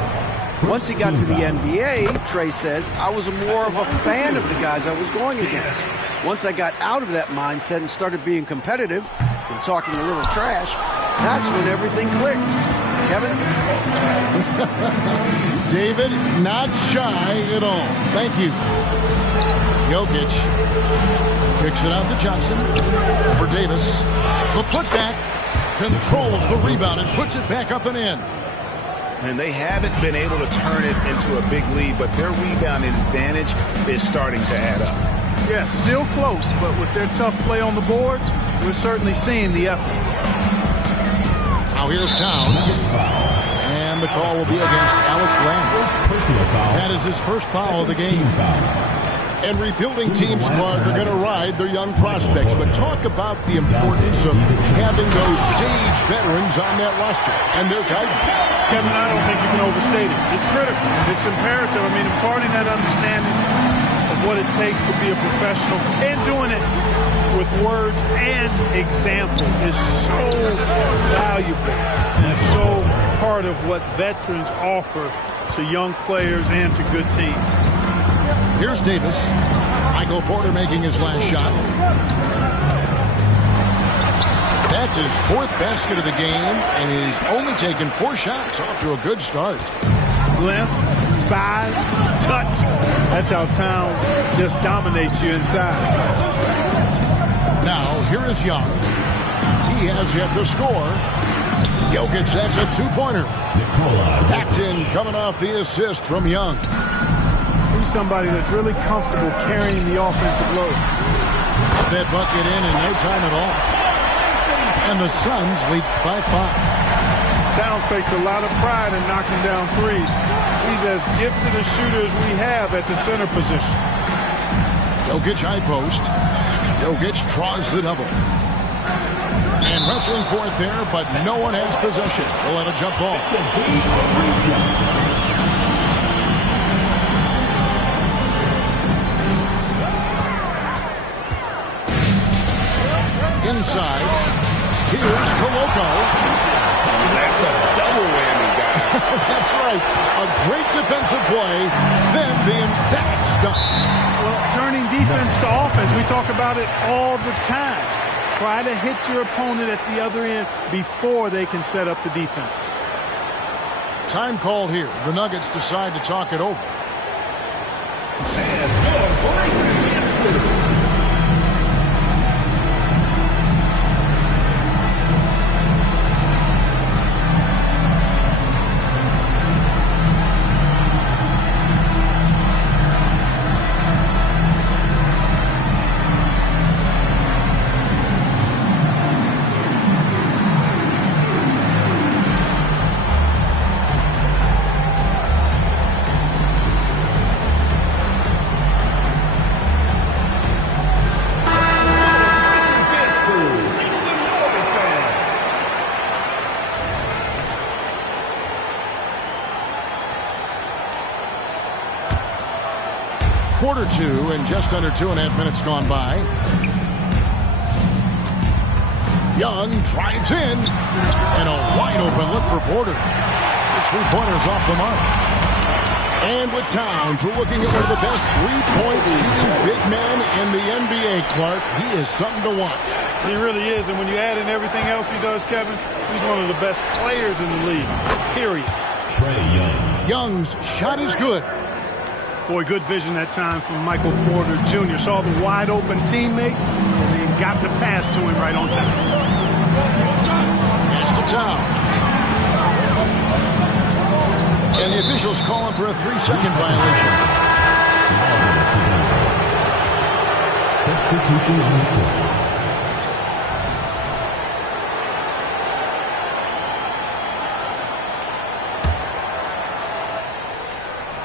Once he got to the NBA, Trey says, I was more of a fan of the guys I was going against. Once I got out of that mindset and started being competitive and talking a little trash, that's when everything clicked. Kevin? David, not shy at all. Thank you. Jokic kicks it out to Johnson for Davis. The putback, controls the rebound and puts it back up and in. And they haven't been able to turn it into a big lead, but their rebounding advantage is starting to add up. Yeah, still close, but with their tough play on the boards, we're certainly seeing the effort. Now here's Towns. And the call will be against Alex Lamb. That is his first foul of the game. And rebuilding teams, Clark, are going to ride their young prospects. But talk about the importance of having those sage veterans on that roster and their guidance. Kevin, I don't think you can overstate it. It's critical. It's imperative. I mean, imparting that understanding of what it takes to be a professional and doing it with words and example is so valuable and so part of what veterans offer to young players and to good teams. Here's Davis. Michael Porter making his last shot. That's his fourth basket of the game, and he's only taken 4 shots. Off to a good start. Length, size, touch. That's how Towns just dominates you inside. Now, here is Young. He has yet to score. Jokic, that's a 2-pointer. Paxton coming off the assist from Young. He's somebody that's really comfortable carrying the offensive load. That bucket in no time at all. And the Suns lead by 5. Towns takes a lot of pride in knocking down threes. He's as gifted a shooter as we have at the center position. Jokic high post. Jokic draws the double. And wrestling for it there, but no one has possession. We'll have a jump ball. Inside, here's Koloko. That's a double whammy, guys. That's right. A great defensive play, then the emphatic stuff. Well, turning defense to offense, we talk about it all the time. Try to hit your opponent at the other end before they can set up the defense. Time called here. The Nuggets decide to talk it over. Quarter 2 and just under 2.5 minutes gone by. Young drives in and a wide open look for Porter. His 3-pointer's off the mark. And with Towns, we're looking at one of the best 3-point shooting big men in the NBA, Clark. He is something to watch. He really is, and when you add in everything else he does, Kevin, he's one of the best players in the league, period. Trae Young. Young's shot is good. Boy, good vision that time from Michael Porter Jr. Saw the wide-open teammate and then got the pass to him right on time. Pass to Towns. And the officials calling for a 3-second violation. Substitution on the court.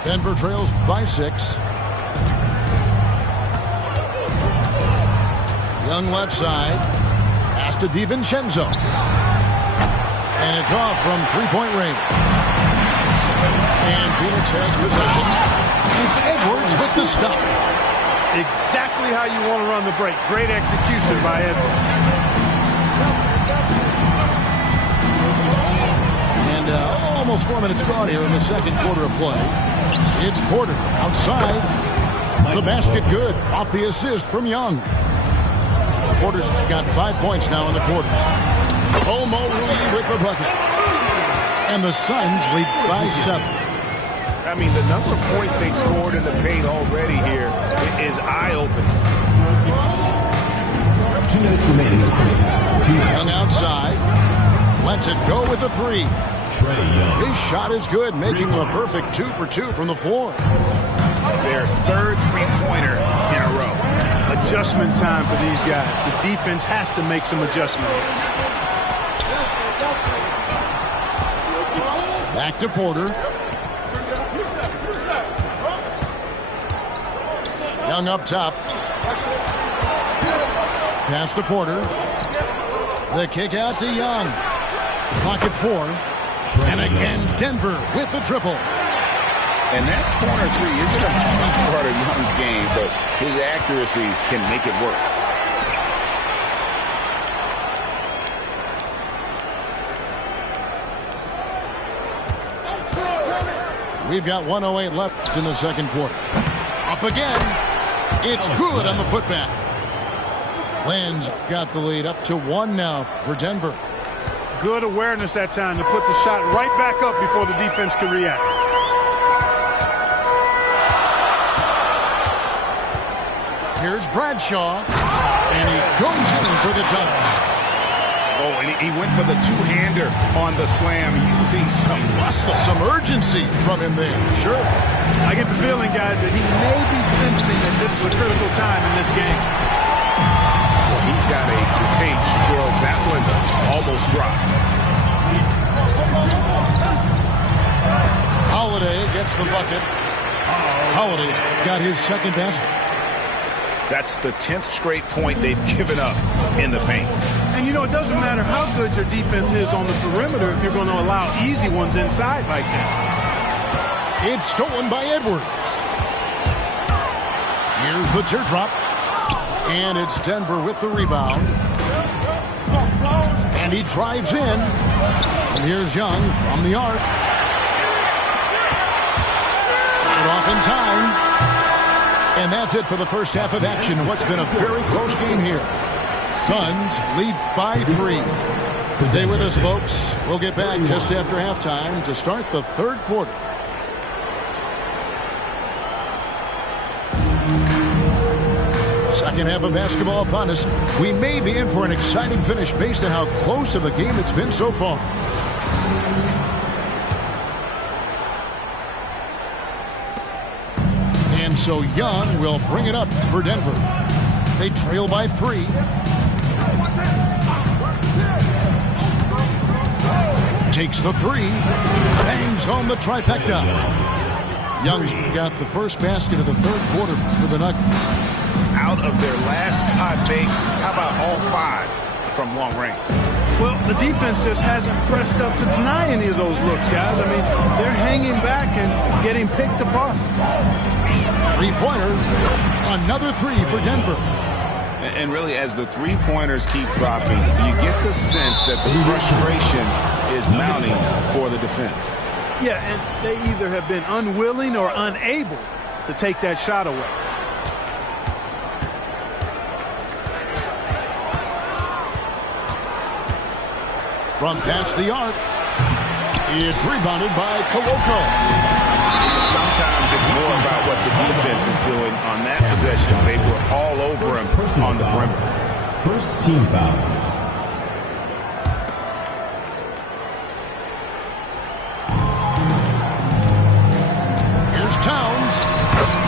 Denver trails by 6. Young left side. Pass to DiVincenzo. And it's off from 3-point range. And Phoenix has possession. It's Edwards with the stop. Exactly how you want to run the break. Great execution by Edwards. almost 4 minutes gone here in the second quarter of play. It's Porter outside. The basket good off the assist from Young. Porter's got 5 points now in the quarter. Omo Rui with the bucket. And the Suns lead by 7. I mean, the number of points they've scored in the paint already here is eye-opening. 2 minutes remaining in the first half. Young outside. Lets it go with the 3. Trae Young. His shot is good, making him a perfect 2 for 2 from the floor. Their third three-pointer in a row. Adjustment time for these guys. The defense has to make some adjustment. Back to Porter. Young up top. Pass to Porter. The kick out to Young. Pocket 4. And again, Denver with the triple. And that corner three isn't a huge part of Young's game, but his accuracy can make it work. We've got 1:08 left in the second quarter. Up again. It's good on the putback. Land's got the lead up to 1 now for Denver. Good awareness that time to put the shot right back up before the defense can react. Here's Bradshaw, and he goes in for the dunk. Oh, and he went for the two-hander on the slam, using some muscle. Some urgency from him there, sure. I get the feeling, guys, that he may be sensing that this is a critical time in this game. Well, he's got a page stroke. That one almost dropped. Holiday gets the bucket. Holiday's got his second basket. That's the 10th straight point they've given up in the paint. And, you know, it doesn't matter how good your defense is on the perimeter if you're going to allow easy ones inside like that. It's stolen by Edwards. Here's the teardrop. And it's Denver with the rebound. And he drives in. And here's Young from the arc. Get off in time. And that's it for the first half of action in what's been a very close game here. Suns lead by 3. Stay with us, folks. We'll get back just after halftime to start the third quarter. Second half of basketball upon us. We may be in for an exciting finish based on how close to the game it's been so far. And so Young will bring it up for Denver. They trail by 3. Takes the 3. Bangs home the trifecta. Young's got the first basket of the third quarter for the Nuggets. Out of their last 5 makes, how about all 5 from long range? Well, the defense just hasn't pressed up to deny any of those looks, guys. I mean, they're hanging back and getting picked apart. Three-pointer. Another 3 for Denver. And really, as the three-pointers keep dropping, you get the sense that the frustration is mounting for the defense. Yeah, and they either have been unwilling or unable to take that shot away. From past the arc, it's rebounded by Koloko. Sometimes it's more about what the defense is doing on that possession. They were all over him on the perimeter. First team foul. Here's Towns.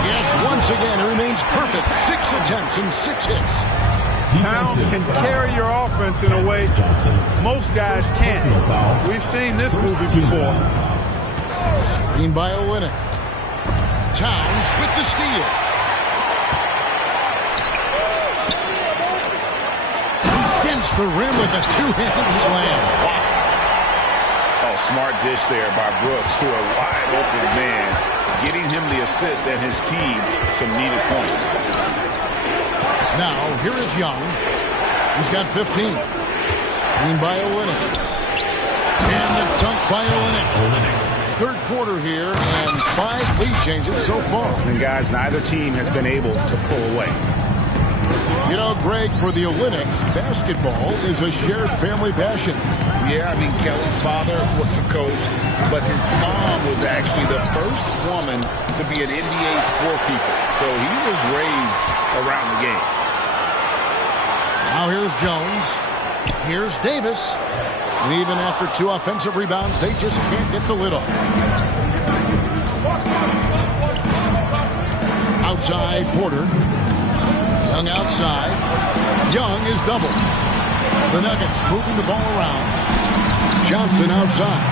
Yes, once again, he remains perfect. 6 attempts and 6 hits. Towns can carry your offense in a way most guys can't. We've seen this movie before. Screen by Olynyk. Towns with the steal. Dents the rim with a two-handed slam. Wow. Oh, smart dish there by Brooks to a wide-open man, getting him the assist and his team some needed points. Now, here is Young. He's got 15. Screen by Olynyk. And the dunk by Olynyk. Third quarter here, and 5 lead changes so far. And guys, neither team has been able to pull away. You know, Greg, for the Olympics, basketball is a shared family passion. Yeah, I mean, Kelly's father was a coach, but his mom was actually the first woman to be an NBA scorekeeper. So he was raised around the game. Now here's Jones. Here's Davis. And even after 2 offensive rebounds, they just can't get the lid off. Outside, Porter. Young outside. Young is doubled. The Nuggets moving the ball around. Johnson outside.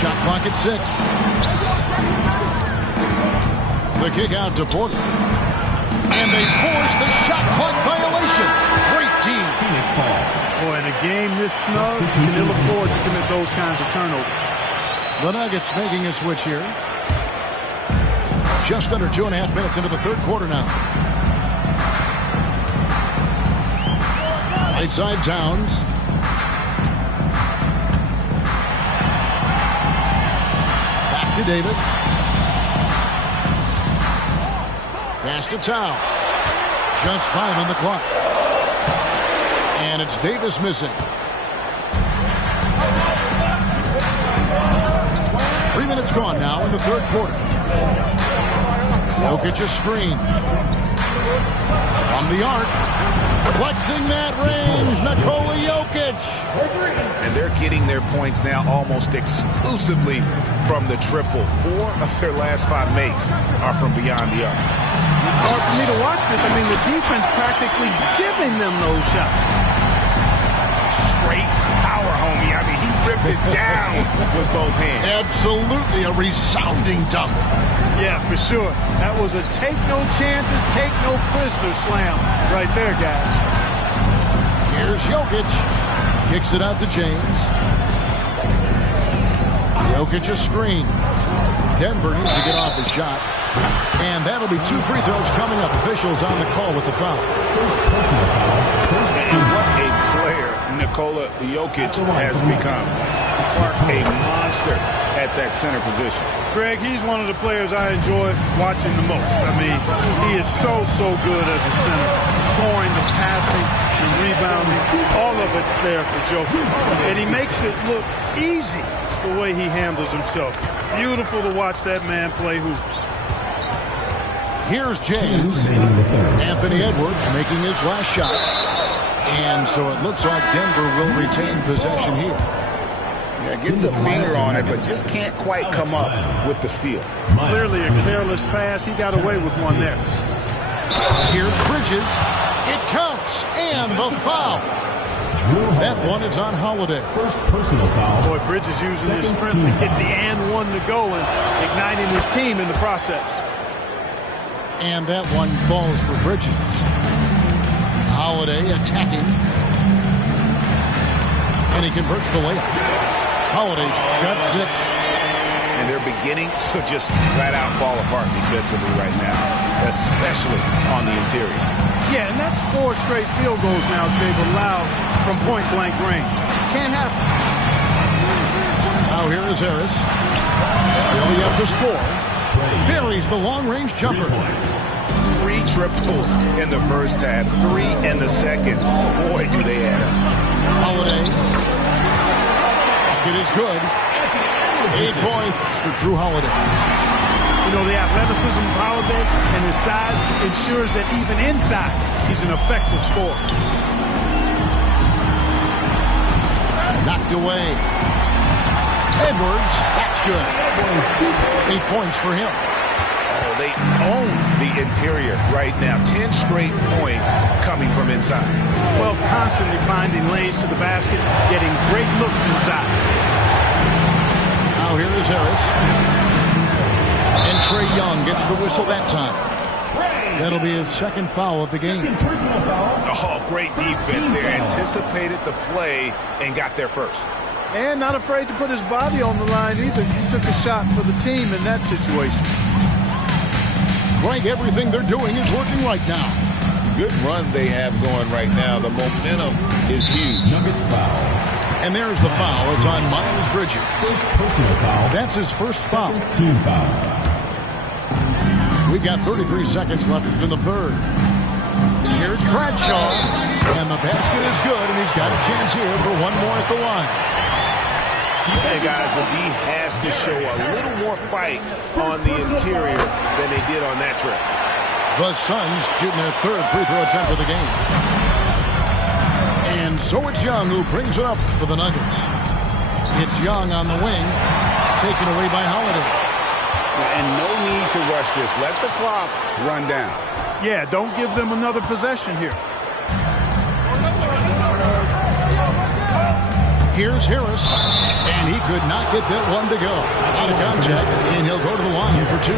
Shot clock at 6. The kick out to Porter. And they force the shot clock violation. Great team. Phoenix ball. Boy, in a game this snug, you can ill afford to commit those kinds of turnovers. The Nuggets making a switch here. Just under 2.5 minutes into the third quarter now. Right side, Towns. Back to Davis. Pass to Towns. Just 5 on the clock. And it's Davis missing. 3 minutes gone now in the third quarter. Jokic a screen. From the arc. Flexing that range, Nikola Jokic. And they're getting their points now almost exclusively from the triple. 4 of their last 5 makes are from beyond the arc. It's hard for me to watch this. I mean, the defense practically giving them those shots. Straight power, homie. I mean, he ripped it down with both hands. Absolutely a resounding dunk. Yeah, for sure. That was a take no chances, take no prisoner slam right there, guys. Here's Jokic. Kicks it out to James. Jokic a screen. Denver needs to get off his shot. And that'll be 2 free throws coming up. Officials on the call with the foul. And what a player Nikola Jokic has become. A monster at that center position. Greg, he's one of the players I enjoy watching the most. I mean, he is so good as a center. Scoring, the passing, the rebounding, all of it's there for Jokic. And he makes it look easy the way he handles himself. Beautiful to watch that man play hoops. Here's James. Anthony Edwards making his last shot. And so it looks like Denver will retain possession here. Yeah, gets a finger on it, but just can't quite come up with the steal. Clearly a careless pass. He got away with one there. Here's Bridges. It counts. And the foul. That one is on Holiday. First personal foul. Boy, Bridges using his strength to get the and one to go and igniting his team in the process. And that one falls for Bridges. Holiday attacking. And he converts the layup. Holiday's got 6. And they're beginning to just flat out fall apart defensively right now, especially on the interior. Yeah, and that's 4 straight field goals now they've allowed from point-blank range. Can't happen. Now here is Harris. Really up to score. Buries the long-range jumper. 3 triples in the first half, 3 in the second. Boy, do they add up. Holiday. It is good. 8 points for Drew Holiday. You know, the athleticism of Holiday and his size ensures that even inside, he's an effective scorer. Knocked away. Edwards, that's good. 8 points for him. Oh, they own the interior right now. 10 straight points coming from inside. Well, constantly finding lanes to the basket, getting great looks inside. Now here is Harris. And Trae Young gets the whistle that time. That'll be his second foul of the game. Oh, great defense there. Anticipated the play and got there first. And not afraid to put his body on the line either. He took a shot for the team in that situation. Greg, everything they're doing is working right now. Good run they have going right now. The momentum is huge. Nuggets foul. And there's the foul. It's on Miles Bridges. First personal foul. That's his first foul. Team foul. We've got 33 seconds left in the third. Here's Bradshaw. And the basket is good, and he's got a chance here for one more at the line. Hey, guys, the D has to show a little more fight on the interior than they did on that trip. The Suns shooting their third free throw attempt of the game. And so it's Young who brings it up for the Nuggets. It's Young on the wing, taken away by Holiday. And no need to rush this. Let the clock run down. Yeah, don't give them another possession here. Here's Harris, and he could not get that one to go. Out of contact, and he'll go to the line for two.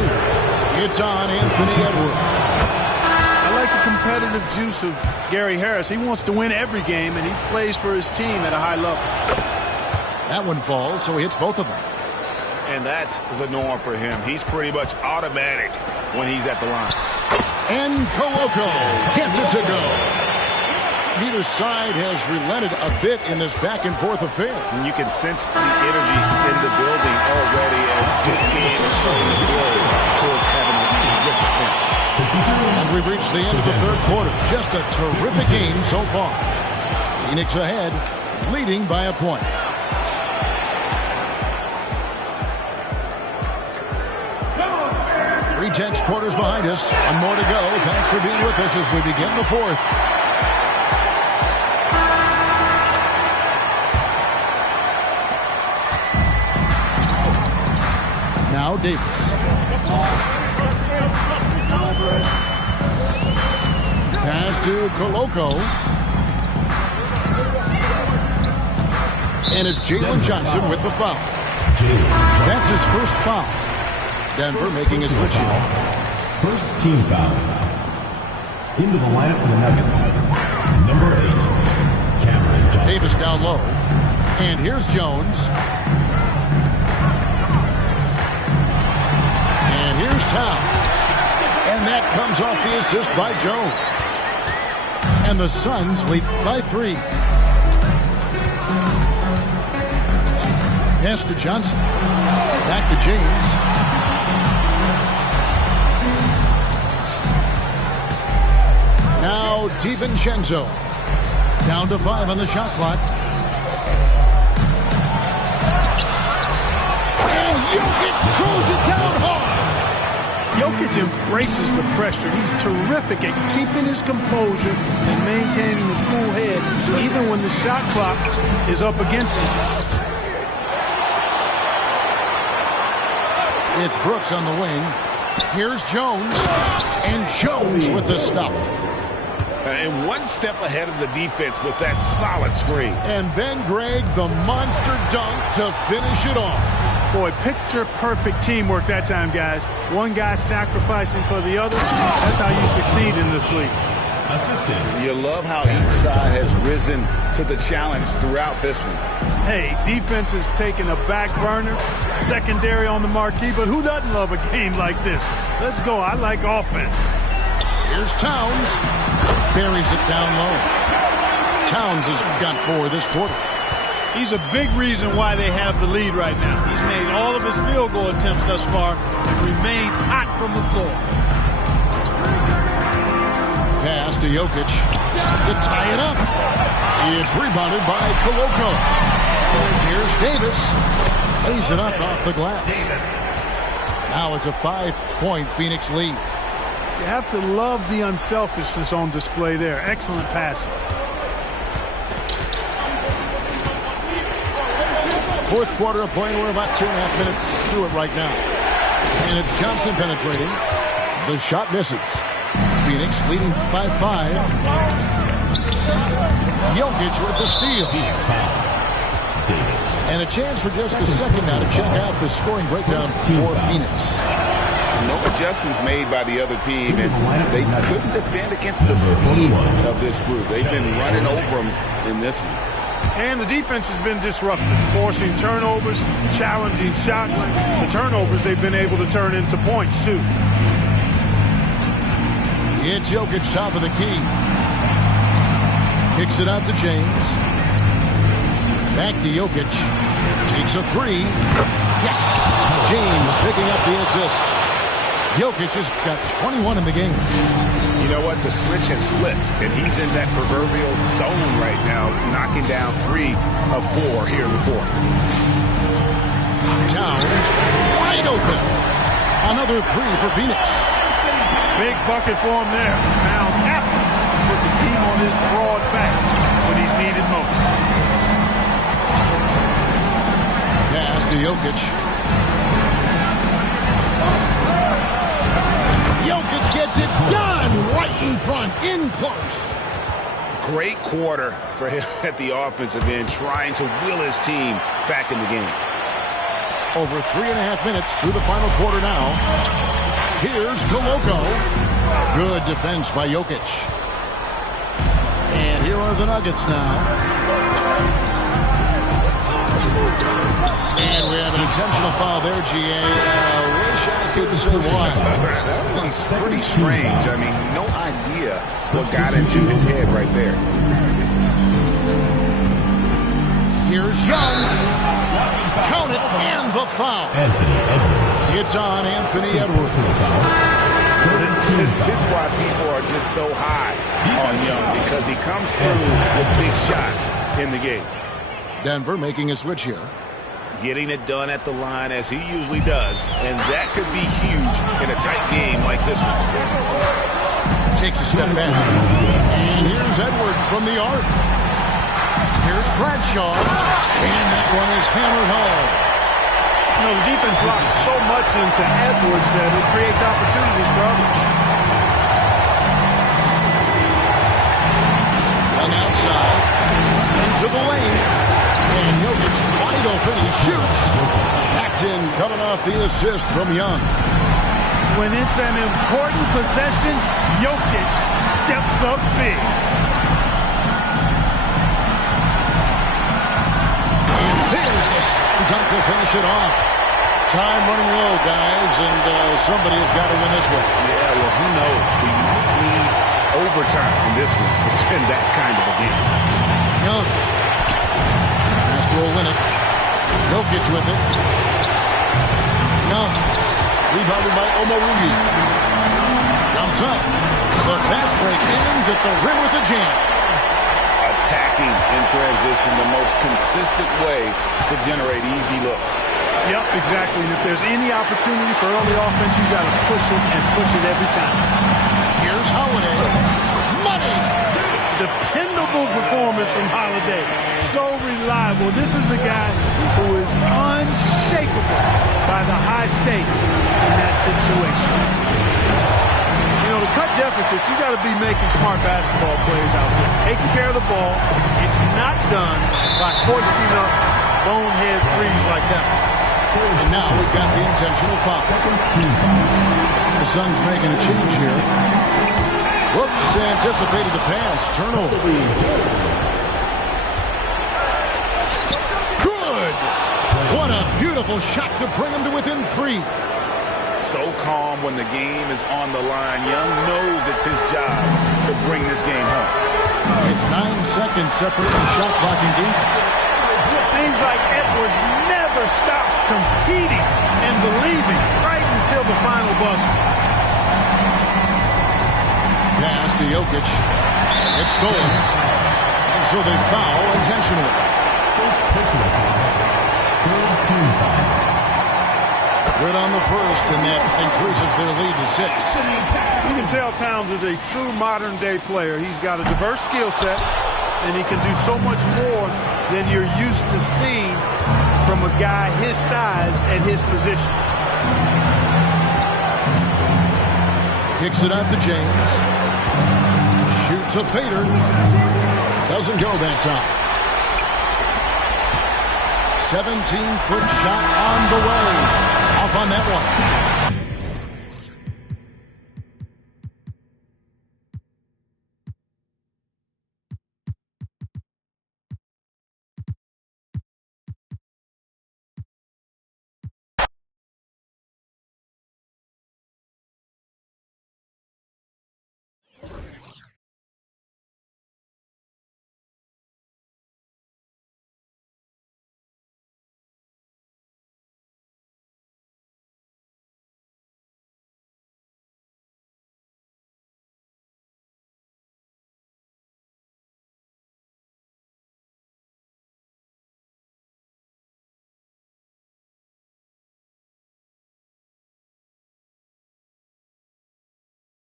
It's on Anthony Edwards. I like the competitive juice of Gary Harris. He wants to win every game, and he plays for his team at a high level. That one falls, so he hits both of them. And that's the norm for him. He's pretty much automatic when he's at the line. And Koloko gets it to go. Neither side has relented a bit in this back-and-forth affair. And you can sense the energy in the building already as this game is starting to build towards having a terrific finish. And we've reached the end of the third quarter. Just a terrific game so far. Phoenix ahead, leading by a point. Three tenths quarters behind us. One more to go. Thanks for being with us as we begin the fourth. Now Davis. Pass to Koloko. And it's Jalen Johnson with the foul. That's his first foul. Denver making a switch here. First team foul. Into the lineup for the Nuggets. Number 8, Cameron Johnson. Davis down low. And here's Jones. And here's Towns. And that comes off the assist by Jones. And the Suns lead by 3. Pass to Johnson. Back to James. Now DiVincenzo. Down to 5 on the shot clock. And Jokic throws it down hard. Jokic embraces the pressure. He's terrific at keeping his composure and maintaining a cool head, even when the shot clock is up against him. It's Brooks on the wing. Here's Jones. And Jones with the stuff. And one step ahead of the defense with that solid screen. And then, Greg, the monster dunk to finish it off. Boy, picture-perfect teamwork that time, guys. One guy sacrificing for the other. That's how you succeed in this league. Assistant. You love how each side has risen to the challenge throughout this one. Hey, defense is taking a back burner, secondary on the marquee, but who doesn't love a game like this? Let's go. I like offense. Here's Towns. Buries it down low. Towns has got 4 this quarter. He's a big reason why they have the lead right now. He's made all of his field goal attempts thus far and remains hot from the floor. Pass to Jokic to tie it up. It's rebounded by Koloko. Here's Davis. Lays it up off the glass. Now it's a 5-point Phoenix lead. You have to love the unselfishness on display there. Excellent passing. Fourth quarter of play. We're about 2.5 minutes through it right now. And it's Johnson penetrating. The shot misses. Phoenix leading by 5. Jokic with the steal. Phoenix foul. Davis. And a chance for just a second now to check out the scoring breakdown for Phoenix. No adjustments made by the other team, and they couldn't defend against the speed of this group. They've been running over them in this one. And the defense has been disruptive, forcing turnovers, challenging shots. The turnovers they've been able to turn into points, too. It's Jokic, top of the key. Kicks it out to James. Back to Jokic. Takes a three. Yes! It's James picking up the assist. Jokic has got 21 in the game. You know what? The switch has flipped, and he's in that proverbial zone right now, knocking down 3 of 4 here in the fourth. Towns wide open. Another 3 for Phoenix. Big bucket for him there. Towns happy to put the team on his broad back when he's needed most. Pass to Jokic. Jokic gets it done right in front, in close. Great quarter for him at the offensive end, trying to will his team back in the game. Over 3.5 minutes through the final quarter now. Here's Koloko. Good defense by Jokic. And here are the Nuggets now. And we have an intentional foul there, GA. Wish I could say why. That one's pretty strange. I mean, no idea what got into his head right there. Here's Young. Count it, and the foul. It's on Anthony Edwards. This is why people are just so high on Young, because he comes through with big shots in the game. Denver making a switch here. Getting it done at the line as he usually does, and that could be huge in a tight game like this one. Takes a step back. And here's Edwards from the arc. Here's Bradshaw. And that one is hammered home. You know, the defense locks so much into Edwards that it creates opportunities for others. And outside. Into the lane. And Jokic wide open. He shoots. Backed in, coming off the assist from Young. When it's an important possession, Jokic steps up big. And there's the dunk to finish it off. Time running low, guys, and somebody has got to win this one. Yeah, well, who knows? We might need overtime in this one. It's been that kind of a game. Young. Has to Olynyk. Jokic with it. Young. Rebounded by Omoruyi. Jumps up. The fast break ends at the rim with a jam. Attacking in transition, the most consistent way to generate easy looks. Yep, exactly. And if there's any opportunity for early offense, you got to push it and push it every time. Here's Holiday. Money! Dependable performance from Holiday. So reliable. This is a guy who is unshakable by the high stakes in that situation. You know, to cut deficits, you got to be making smart basketball plays out there. Taking care of the ball. It's not done by hoisting up bonehead threes like that. And now we've got the intentional foul. The Suns making a change here. Whoops, anticipated the pass. Turnover. Good! What a beautiful shot to bring him to within 3. So calm when the game is on the line. Young knows it's his job to bring this game home. It's 9 seconds separating the shot clock and game. Seems like Edwards never stops competing and believing right until the final buzzer. Pass to Jokic. It's stolen. And so they foul intentionally. Good on the first, and that increases their lead to 6. You can tell Towns is a true modern-day player. He's got a diverse skill set, and he can do so much more than you're used to seeing from a guy his size and his position. Kicks it out to James. Shoots a fader. Doesn't go that time. 17-foot shot on the way. Off on that one.